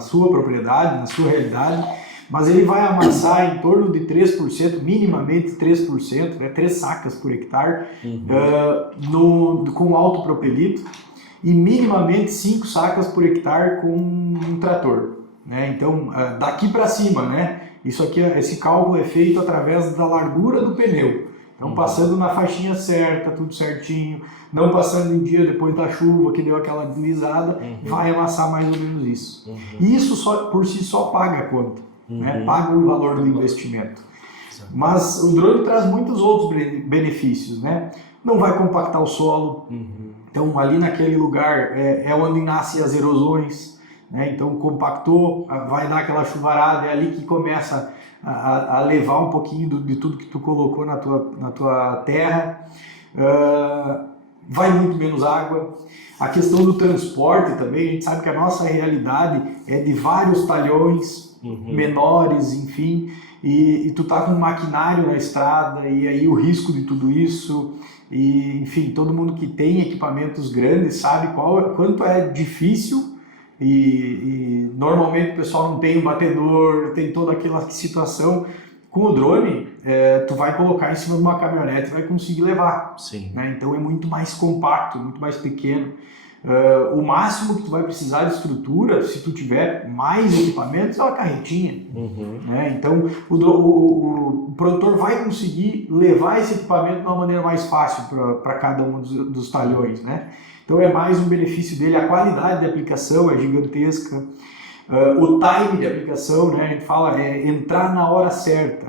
sua propriedade, na sua realidade, mas ele vai amassar em torno de 3%, minimamente 3%, né? 3 sacas por hectare, com autopropelito, e minimamente 5 sacas por hectare com um trator, né? Então, daqui para cima, né? Esse cálculo é feito através da largura do pneu. Então, passando na faixinha certa, tudo certinho, não passando em dia depois da chuva, que deu aquela deslizada, vai amassar mais ou menos isso. E isso por si só paga a conta, né? Paga o valor do investimento. Mas o drone traz muitos outros benefícios, né? Não vai compactar o solo. Então, ali naquele lugar é onde nascem as erosões, né? Então, compactou, vai dar aquela chuvarada, é ali que começa a levar um pouquinho de tudo que tu colocou na tua terra. Vai muito menos água. A questão do transporte também, a gente sabe que a nossa realidade é de vários talhões menores, enfim. e tu tá com um maquinário na estrada, e aí o risco de tudo isso, e enfim, todo mundo que tem equipamentos grandes sabe quanto é difícil, e normalmente o pessoal não tem um batedor, tem toda aquela situação. Com o drone, tu vai colocar em cima de uma caminhonete e vai conseguir levar. Sim. Né? Então é muito mais compacto, muito mais pequeno. O máximo que tu vai precisar de estrutura, se tu tiver mais equipamentos, é uma carretinha. Né? Então o produtor vai conseguir levar esse equipamento de uma maneira mais fácil para cada um dos talhões. Né? Então é mais um benefício dele, a qualidade de aplicação é gigantesca. O time de aplicação, né? A gente fala, entrar na hora certa.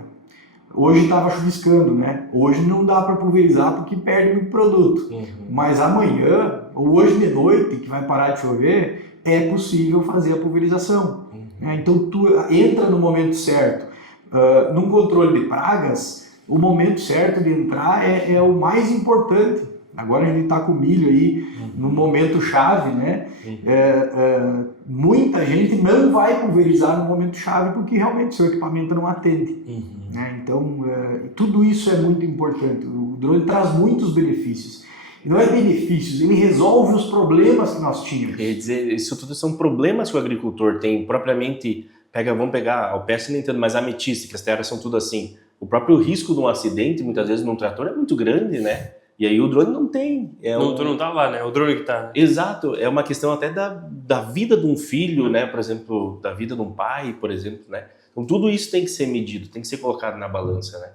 Hoje estava chuviscando, né? Hoje não dá para pulverizar porque perde muito produto. Mas amanhã, ou hoje de noite, que vai parar de chover, é possível fazer a pulverização. Então tu entra no momento certo. Num controle de pragas, o momento certo de entrar é o mais importante. Agora a gente está com milho aí no momento chave, né? Muita gente não vai pulverizar no momento chave porque realmente seu equipamento não atende. Né? Então tudo isso é muito importante. O drone traz muitos benefícios. E não é benefícios, ele resolve os problemas que nós tínhamos. Quer dizer, isso tudo são problemas que o agricultor tem propriamente. Vamos pegar a alpestre, nem tanto, mas a ametista, que as terras são tudo assim. O próprio risco de um acidente, muitas vezes, num trator é muito grande, né? E aí o drone não tem. Tu não tá lá, né? O drone que tá. Exato, é uma questão até da vida de um filho, né? Por exemplo, da vida de um pai, por exemplo, né? Então tudo isso tem que ser medido, tem que ser colocado na balança, né?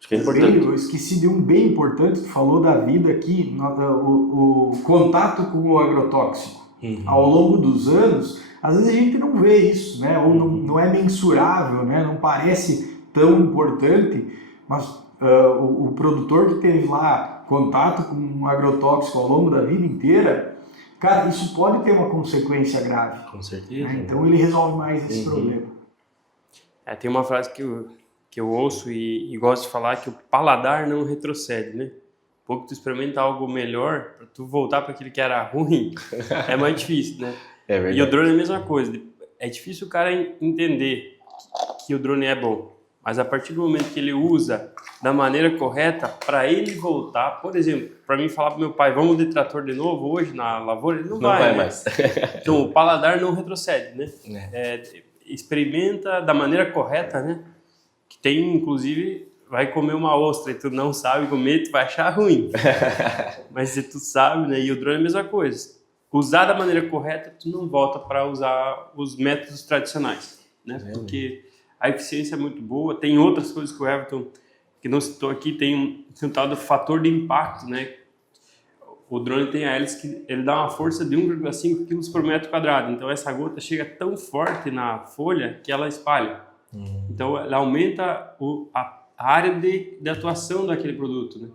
Acho que é importante. Eu esqueci de um bem importante, tu falou da vida aqui, o contato com o agrotóxico. Ao longo dos anos, às vezes a gente não vê isso, né? Ou não é mensurável, né? Não parece tão importante, mas o produtor que teve lá contato com um agrotóxico ao longo da vida inteira, cara, isso pode ter uma consequência grave. Com certeza. Né? Então ele resolve mais esse problema. Tem uma frase que eu ouço e gosto de falar, que o paladar não retrocede, né? Pouco tu experimenta algo melhor, para tu voltar para aquilo que era ruim, é mais difícil, né? É verdade. E o drone é a mesma coisa. É difícil o cara entender que o drone é bom, mas a partir do momento que ele usa da maneira correta, para ele voltar, por exemplo, para mim falar pro meu pai, vamos de trator de novo hoje na lavoura, ele não vai, né? mais. Então o paladar não retrocede, né? Experimenta da maneira correta, né? Que tem, inclusive, vai comer uma ostra e tu não sabe comer, tu vai achar ruim. Mas se tu sabe, né? E o drone é a mesma coisa. Usar da maneira correta, tu não volta para usar os métodos tradicionais, né? Porque a eficiência é muito boa. Tem outras coisas que o Everton, que não citou aqui, tem um tal do fator de impacto, né? O drone tem a hélice que ele dá uma força de 1,5 kg por metro quadrado. Então essa gota chega tão forte na folha que ela espalha. Então ela aumenta a área de atuação daquele produto, né?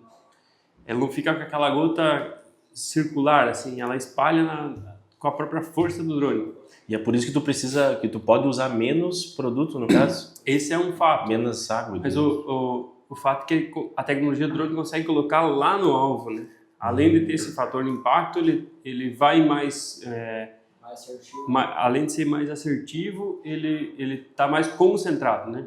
Ela não fica com aquela gota circular, assim, ela espalha com a própria força do drone. E é por isso que tu pode usar menos produto, no caso? Esse é um fato. Menos água. Mas o fato é que a tecnologia do drone consegue colocar lá no alvo, né? Além de ter esse fator de impacto, ele vai mais assertivo. Além de ser mais assertivo, ele tá mais concentrado, né?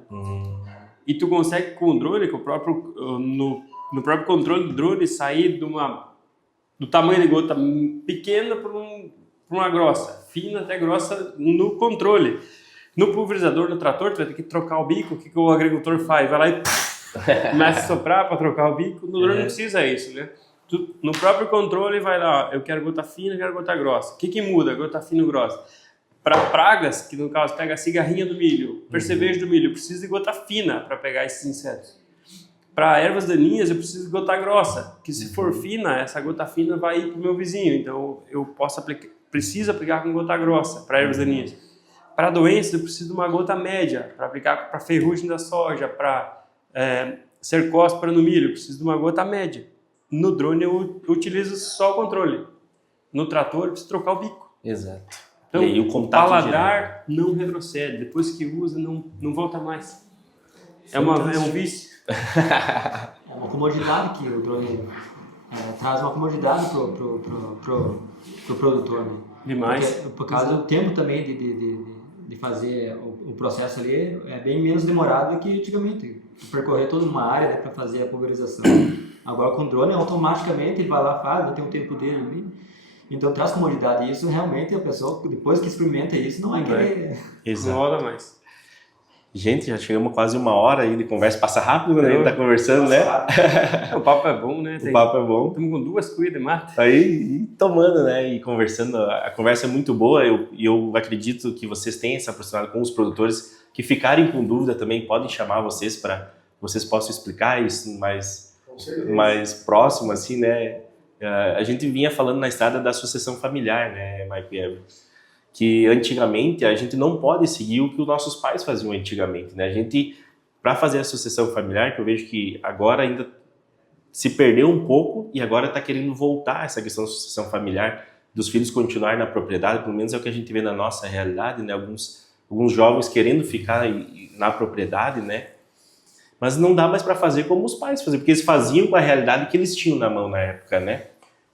E tu consegue com o drone, no próprio controle do drone, sair do tamanho de gota pequena para uma grossa, fina até grossa no controle. No pulverizador, no trator, tu vai ter que trocar o bico. O que o agricultor faz? Vai lá e começa a soprar para trocar o bico. No drone não precisa isso, né? No próprio controle vai lá, eu quero gota fina, eu quero gota grossa. O que muda? Gota fina ou grossa? Para pragas, que no caso pega a cigarrinha do milho, percevejo do milho, eu preciso de gota fina para pegar esses insetos. Para ervas daninhas, eu preciso de gota grossa, que se for fina, essa gota fina vai ir para o meu vizinho. Então eu preciso aplicar com gota grossa para ervas daninhas. Para doenças, eu preciso de uma gota média para aplicar para ferrugem da soja, para cercóspora no milho, eu preciso de uma gota média. No drone eu utilizo só o controle. No trator eu preciso trocar o bico. Exato. Então, e o paladar não retrocede. Depois que usa, não volta mais. É um vício. É uma comodidade que o drone traz, uma comodidade pro produtor, né? Demais. Por causa do tempo também de fazer o processo ali é bem menos demorado do que antigamente. Percorrer toda uma área, né, para fazer a pulverização. Agora com o drone, automaticamente ele vai lá, faz, vai ter um tempo dele ali. Então traz comodidade. E isso realmente a pessoa, depois que experimenta isso, não vai querer. Exato. Não roda mais. Gente, já chegamos quase 1 hora aí de conversa. Passa rápido quando a gente tá conversando, né? O papo é bom, né? O papo é bom. Estamos com 2 cuias de mate. Aí, e tomando, né? E conversando. A conversa é muito boa. Eu acredito que vocês tenham se aproximado com os produtores que ficarem com dúvida também. Podem chamar vocês para vocês possam explicar isso mais próximo, assim, né? A gente vinha falando na estrada da sucessão familiar, né, Mike e Ever? Que antigamente a gente não pode seguir o que os nossos pais faziam antigamente, né? A gente, para fazer a sucessão familiar, que eu vejo que agora ainda se perdeu um pouco e agora está querendo voltar essa questão da sucessão familiar, dos filhos continuar na propriedade, pelo menos é o que a gente vê na nossa realidade, né? Alguns jovens querendo ficar na propriedade, né? Mas não dá mais para fazer como os pais faziam, porque eles faziam com a realidade que eles tinham na mão na época, né?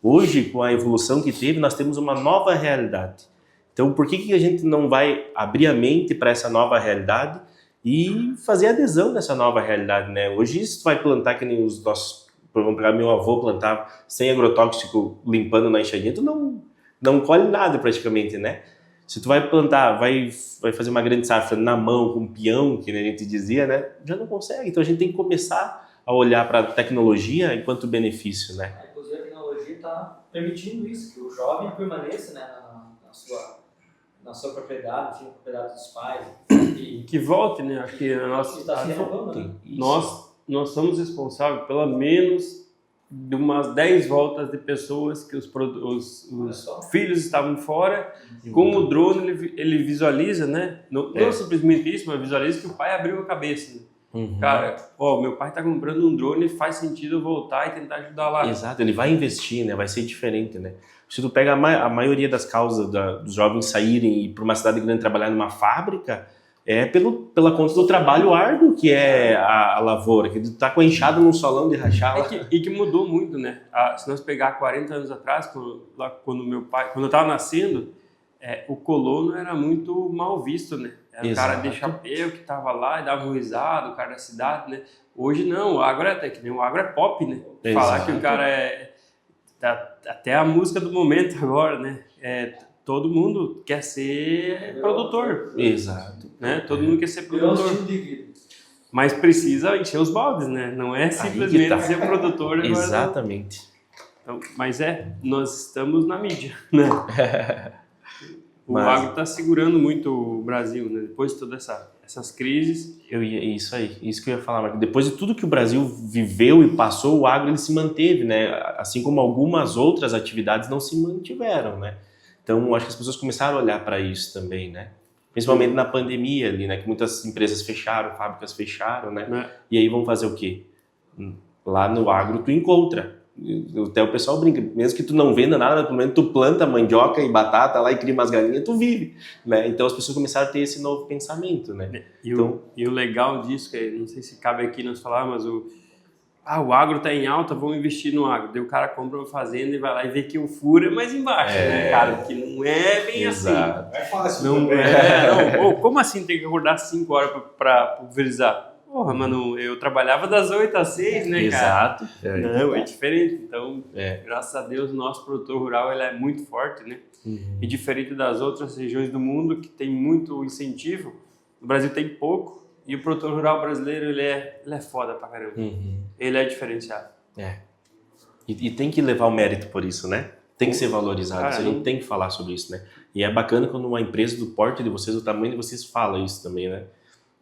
Hoje, com a evolução que teve, nós temos uma nova realidade. Então, por que a gente não vai abrir a mente para essa nova realidade e fazer adesão dessa nova realidade, né? Hoje, se tu vai plantar que nem os nossos... Vamos pegar meu avô plantava sem agrotóxico, limpando na enxadinha, tu não colhe nada praticamente, né? Se tu vai plantar, vai fazer uma grande safra na mão, com peão, que a gente dizia, né? Já não consegue. Então, a gente tem que começar a olhar para a tecnologia enquanto benefício, né? Inclusive, a tecnologia está permitindo isso, que o jovem permaneça, né, na sua propriedade, enfim, na propriedade dos pais. E Que volte, né? Acho que a nossa... está se renovando, né? Nós somos responsáveis pelo menos de umas 10 voltas de pessoas que os filhos estavam fora. Com o drone, ele visualiza, né? Não simplesmente isso, mas visualiza que o pai abriu a cabeça. Né? Uhum. Cara, meu pai está comprando um drone, faz sentido eu voltar e tentar ajudar lá. Exato, ele vai investir, né? Vai ser diferente, né? Se tu pega a maioria das causas dos jovens saírem e ir para uma cidade grande trabalhar numa fábrica, é pela conta do trabalho árduo que é a lavoura, que tu tá com a enxada num solão de rachar lá. E que mudou muito, né? Se nós pegar 40 anos atrás, quando eu estava nascendo, o colono era muito mal visto, né? Era o cara de chapéu que estava lá e dava um risado, o cara da cidade, né? Hoje não, o agro é pop, né? Exato. Falar que o cara até a música do momento agora, né? Todo mundo quer ser produtor. Exato. Né? Todo mundo quer ser produtor. estilo de vida. Mas precisa encher os baldes, né? Não é simplesmente ser produtor. Agora Exatamente. então, mas nós estamos na mídia, né? O agro está segurando muito o Brasil, né? Depois de todas essas crises. Isso que eu ia falar, Marco. Depois de tudo que o Brasil viveu e passou, o agro ele se manteve, né? Assim como algumas outras atividades não se mantiveram, né? Então, acho que as pessoas começaram a olhar para isso também, né? Principalmente na pandemia ali, né? Que muitas empresas fecharam, fábricas fecharam, né? E aí vão fazer o quê? Lá no agro tu encontra. Até o pessoal brinca, mesmo que tu não venda nada, pelo menos tu planta mandioca e batata lá e cria umas galinhas, tu vive, né? Então as pessoas começaram a ter esse novo pensamento, né? E o legal disso, que não sei se cabe aqui nós falar, mas o agro está em alta, vamos investir no agro. Daí o cara compra uma fazenda e vai lá e vê que o furo é mais embaixo, né, cara? Que não é bem Exato. assim. É fácil. Não é. Não. Como assim tem que acordar 5 horas para pulverizar? Porra, mano, eu trabalhava das 8 às 6, né, cara? Exato. Não, é diferente. Então, graças a Deus, o nosso produtor rural ele é muito forte, né? Uhum. E diferente das outras regiões do mundo que tem muito incentivo, o Brasil tem pouco. E o produtor rural brasileiro, ele é foda pra caramba. Uhum. Ele é diferenciado. E tem que levar o mérito por isso, né? Tem que ser valorizado, a gente tem que falar sobre isso, né? E é bacana quando uma empresa do porte de vocês, do tamanho de vocês, fala isso também, né?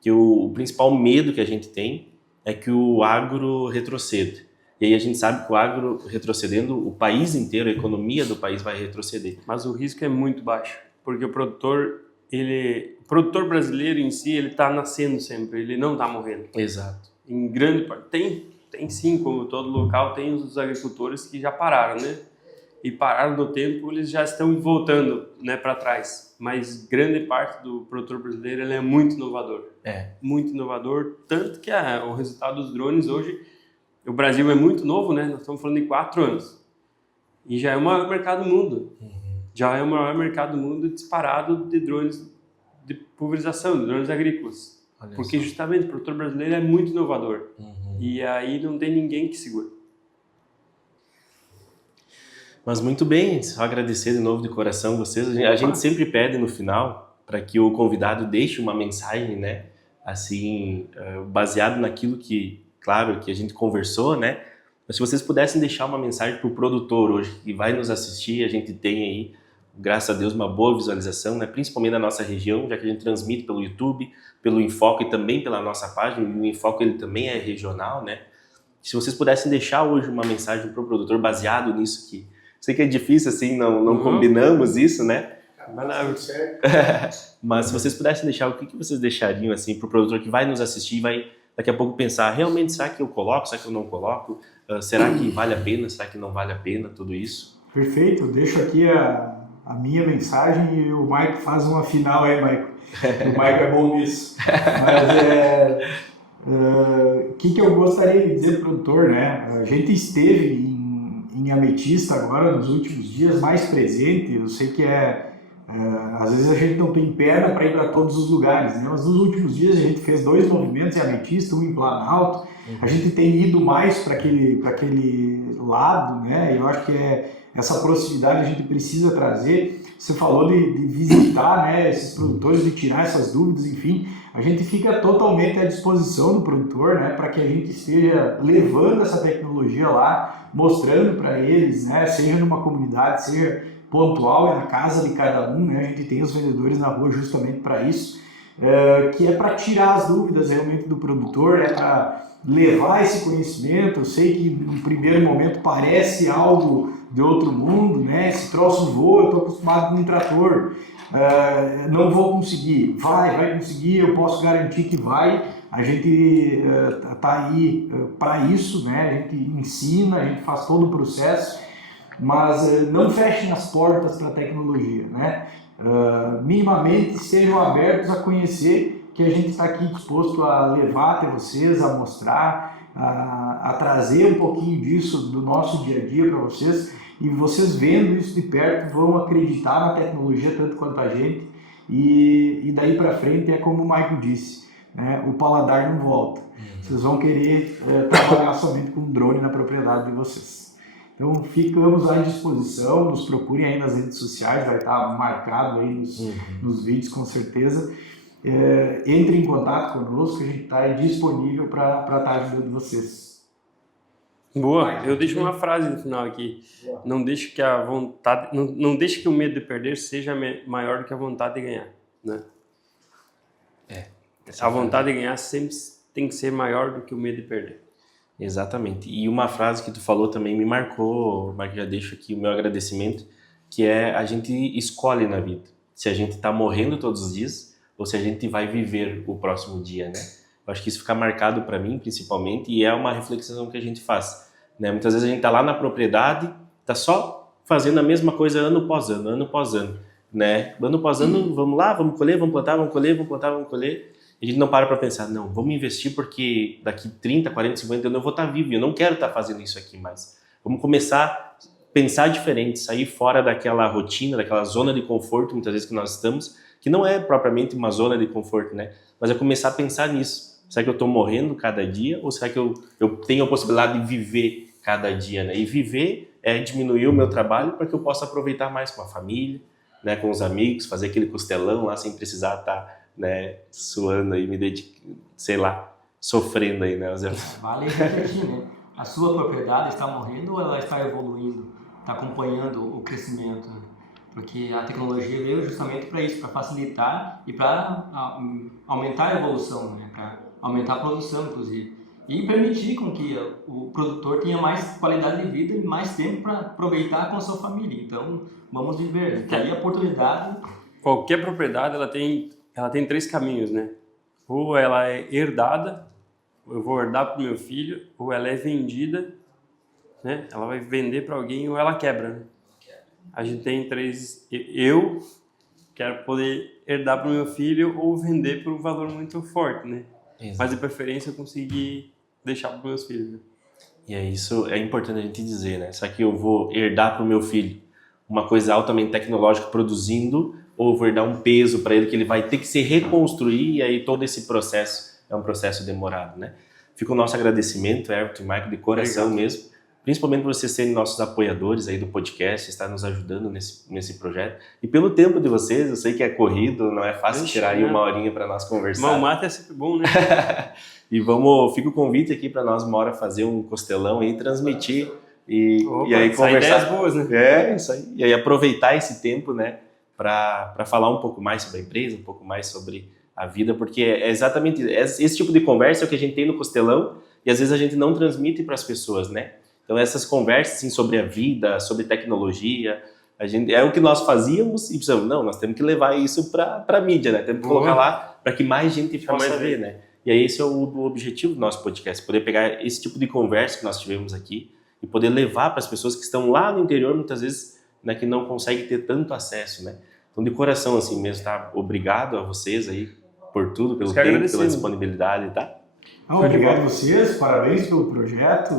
Que o principal medo que a gente tem é que o agro retroceda. E aí a gente sabe que o agro retrocedendo, o país inteiro, a economia do país vai retroceder. Mas o risco é muito baixo, porque o produtor brasileiro em si, ele está nascendo sempre, ele não está morrendo. Exato. Em grande parte, tem sim, como todo local, tem os agricultores que já pararam, né? E pararam no tempo, eles já estão voltando, né, para trás. Mas grande parte do produtor brasileiro, ele é muito inovador. Muito inovador, tanto que o resultado dos drones hoje, o Brasil é muito novo, né? Nós estamos falando de 4 anos. E já é o maior mercado do mundo. Já é o maior mercado do mundo disparado de drones de pulverização de drones agrícolas. Olha Porque só. justamente o produtor brasileiro é muito inovador. Uhum. E aí não tem ninguém que segura. Mas muito bem, só agradecer de novo de coração vocês. A gente sempre pede no final para que o convidado deixe uma mensagem, né? Assim, baseado naquilo que, claro, que a gente conversou, né? Mas se vocês pudessem deixar uma mensagem para o produtor hoje que vai nos assistir, a gente tem aí, graças a Deus, uma boa visualização, né? Principalmente na nossa região, já que a gente transmite pelo YouTube, pelo Infoco e também pela nossa página. O Infoco ele também é regional, né? Se vocês pudessem deixar hoje uma mensagem para o produtor baseado nisso que sei que é difícil, assim, não combinamos isso, né? Vai lá, Mas se vocês pudessem deixar, o que vocês deixariam, assim, para o produtor que vai nos assistir e vai daqui a pouco pensar, realmente, será que eu coloco, será que eu não coloco? Será que vale a pena, será que não vale a pena, tudo isso? Perfeito, eu deixo aqui a minha mensagem e o Maico faz uma final aí, Maico. O Maico é bom nisso. Mas o que eu gostaria de dizer para o produtor, né? A gente esteve em Ametista agora, nos últimos dias, mais presente. Eu sei que às vezes a gente não tem perna para ir para todos os lugares, né? Mas nos últimos dias a gente fez 2 movimentos em Ametista, um em Planalto. A gente tem ido mais para aquele lado, né? Eu acho que essa proximidade a gente precisa trazer. Você falou de visitar, né, esses produtores, de tirar essas dúvidas, enfim. A gente fica totalmente à disposição do produtor, né, para que a gente esteja levando essa tecnologia lá, mostrando para eles, né, seja numa comunidade, seja pontual, na casa de cada um, né, a gente tem os vendedores na rua justamente para isso, que é para tirar as dúvidas realmente do produtor, é para levar esse conhecimento. Eu sei que no primeiro momento parece algo de outro mundo, né, esse troço voa, eu estou acostumado com um trator, não vou conseguir, vai conseguir, eu posso garantir que vai. A gente está aí para isso, né? A gente ensina, a gente faz todo o processo, mas não fechem as portas para a tecnologia, né? Minimamente sejam abertos a conhecer, que a gente está aqui disposto a levar até vocês, a mostrar, a trazer um pouquinho disso do nosso dia a dia para vocês. E vocês vendo isso de perto vão acreditar na tecnologia tanto quanto a gente, e daí para frente é como o Michael disse, né? O paladar não volta. Vocês vão querer trabalhar somente com drone na propriedade de vocês. Então ficamos à disposição, nos procurem aí nas redes sociais, vai estar marcado aí nos vídeos com certeza. Entre em contato conosco, a gente está disponível para estar ajudando vocês. Boa, eu deixo uma frase no final aqui. Não deixe que a vontade, não deixe que o medo de perder seja maior do que a vontade de ganhar, né? A vontade de ganhar sempre tem que ser maior do que o medo de perder. Exatamente. E uma frase que tu falou também me marcou, mas já deixo aqui o meu agradecimento, que é: a gente escolhe na vida se a gente está morrendo todos os dias ou se a gente vai viver o próximo dia, né? Eu acho que isso fica marcado para mim, principalmente, e é uma reflexão que a gente faz, né? Muitas vezes a gente está lá na propriedade, está só fazendo a mesma coisa ano após ano, né? Ano após ano, vamos lá, vamos colher, vamos plantar, vamos colher, vamos plantar, vamos colher. A gente não para pensar, não, vamos investir porque daqui 30, 40, 50 anos eu vou estar vivo e eu não quero estar fazendo isso aqui mais. Vamos começar a pensar diferente, sair fora daquela rotina, daquela zona de conforto, muitas vezes que nós estamos, que não é propriamente uma zona de conforto, né? Mas é começar a pensar nisso. Será que eu estou morrendo cada dia ou será que eu tenho a possibilidade de viver cada dia, né? E viver é diminuir o meu trabalho para que eu possa aproveitar mais com a família, né, com os amigos, fazer aquele costelão lá sem precisar estar, né, suando aí, me dedicando, sei lá, sofrendo aí, né, Zé? Vale refletir, né? A sua propriedade está morrendo ou ela está evoluindo, está acompanhando o crescimento, né? Porque a tecnologia veio justamente para isso, para facilitar e para aumentar a evolução, né? Para aumentar a produção, inclusive. E permitir com que o produtor tenha mais qualidade de vida e mais tempo para aproveitar com a sua família. Então, vamos viver, né? Que aí a oportunidade... Qualquer propriedade, ela tem 3 caminhos, né? Ou ela é herdada, eu vou herdar para o meu filho, ou ela é vendida, né? Ela vai vender para alguém, ou ela quebra, né? A gente tem 3... Eu quero poder herdar para o meu filho ou vender por um valor muito forte, né? Exato. Mas de preferência eu conseguir deixar para os meus filhos, né? E é isso, é importante a gente dizer, né? Será que eu vou herdar para o meu filho uma coisa altamente tecnológica produzindo over, dar um peso para ele que ele vai ter que se reconstruir, e aí todo esse processo é um processo demorado, né? Fica o nosso agradecimento, Everton e Michael, de coração mesmo, principalmente por vocês serem nossos apoiadores aí do podcast, estar nos ajudando nesse projeto. E pelo tempo de vocês, eu sei que é corrido, não é fácil tirar aí uma horinha para nós conversar. Mal mata é sempre bom, né? E fica o convite aqui para nós uma hora fazer um costelão e transmitir e aí conversar. Ideias boas, né? É, isso aí. E aí aproveitar esse tempo, né, para falar um pouco mais sobre a empresa, um pouco mais sobre a vida, porque é exatamente esse tipo de conversa é o que a gente tem no costelão e às vezes a gente não transmite para as pessoas, né? Então essas conversas assim, sobre a vida, sobre tecnologia, é o que nós fazíamos e precisamos, nós temos que levar isso para a mídia, né? Temos que colocar lá para que mais gente possa ver, né? E aí esse é o objetivo do nosso podcast, poder pegar esse tipo de conversa que nós tivemos aqui e poder levar para as pessoas que estão lá no interior, muitas vezes, né, que não conseguem ter tanto acesso, né? Então, de coração, assim mesmo, tá? Obrigado a vocês aí por tudo, pelo tempo, pela disponibilidade, tá? Obrigado a vocês, parabéns pelo projeto,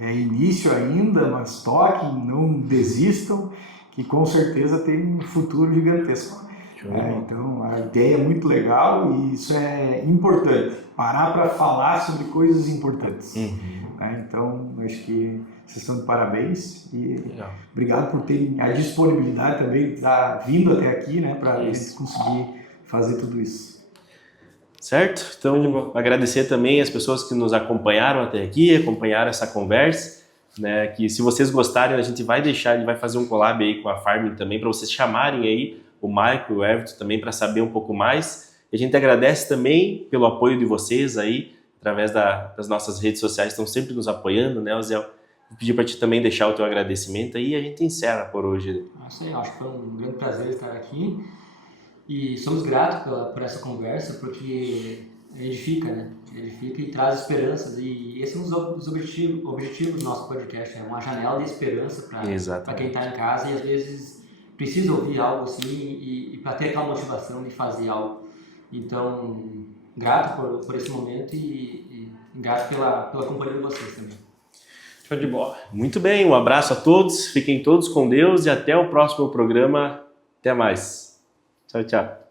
é início ainda, mas toquem, não desistam, que com certeza tem um futuro gigantesco. Então, a ideia é muito legal e isso é importante, parar para falar sobre coisas importantes. Então, acho que vocês estão de parabéns e obrigado por terem a disponibilidade também de estar vindo até aqui, né, para a gente conseguir fazer tudo isso. Certo? Então, agradecer também as pessoas que nos acompanharam até aqui, acompanharam essa conversa, né, que se vocês gostarem, a gente vai fazer um collab aí com a Farming também, para vocês chamarem aí o Michael e o Everton também para saber um pouco mais. E a gente agradece também pelo apoio de vocês aí, através das nossas redes sociais, estão sempre nos apoiando, né, Oziel? Vou pedir para ti também deixar o teu agradecimento aí e a gente encerra por hoje. Acho que foi um grande prazer estar aqui e somos gratos por essa conversa, porque edifica, né? Edifica e traz esperanças, e esse é um dos objetivos do nosso podcast, é uma janela de esperança para quem está em casa e às vezes precisa ouvir algo assim e para ter aquela motivação de fazer algo. Então, grato por esse momento e grato pela companhia de vocês também. Show de bola. Muito bem, um abraço a todos, fiquem todos com Deus e até o próximo programa. Até mais. Tchau, tchau.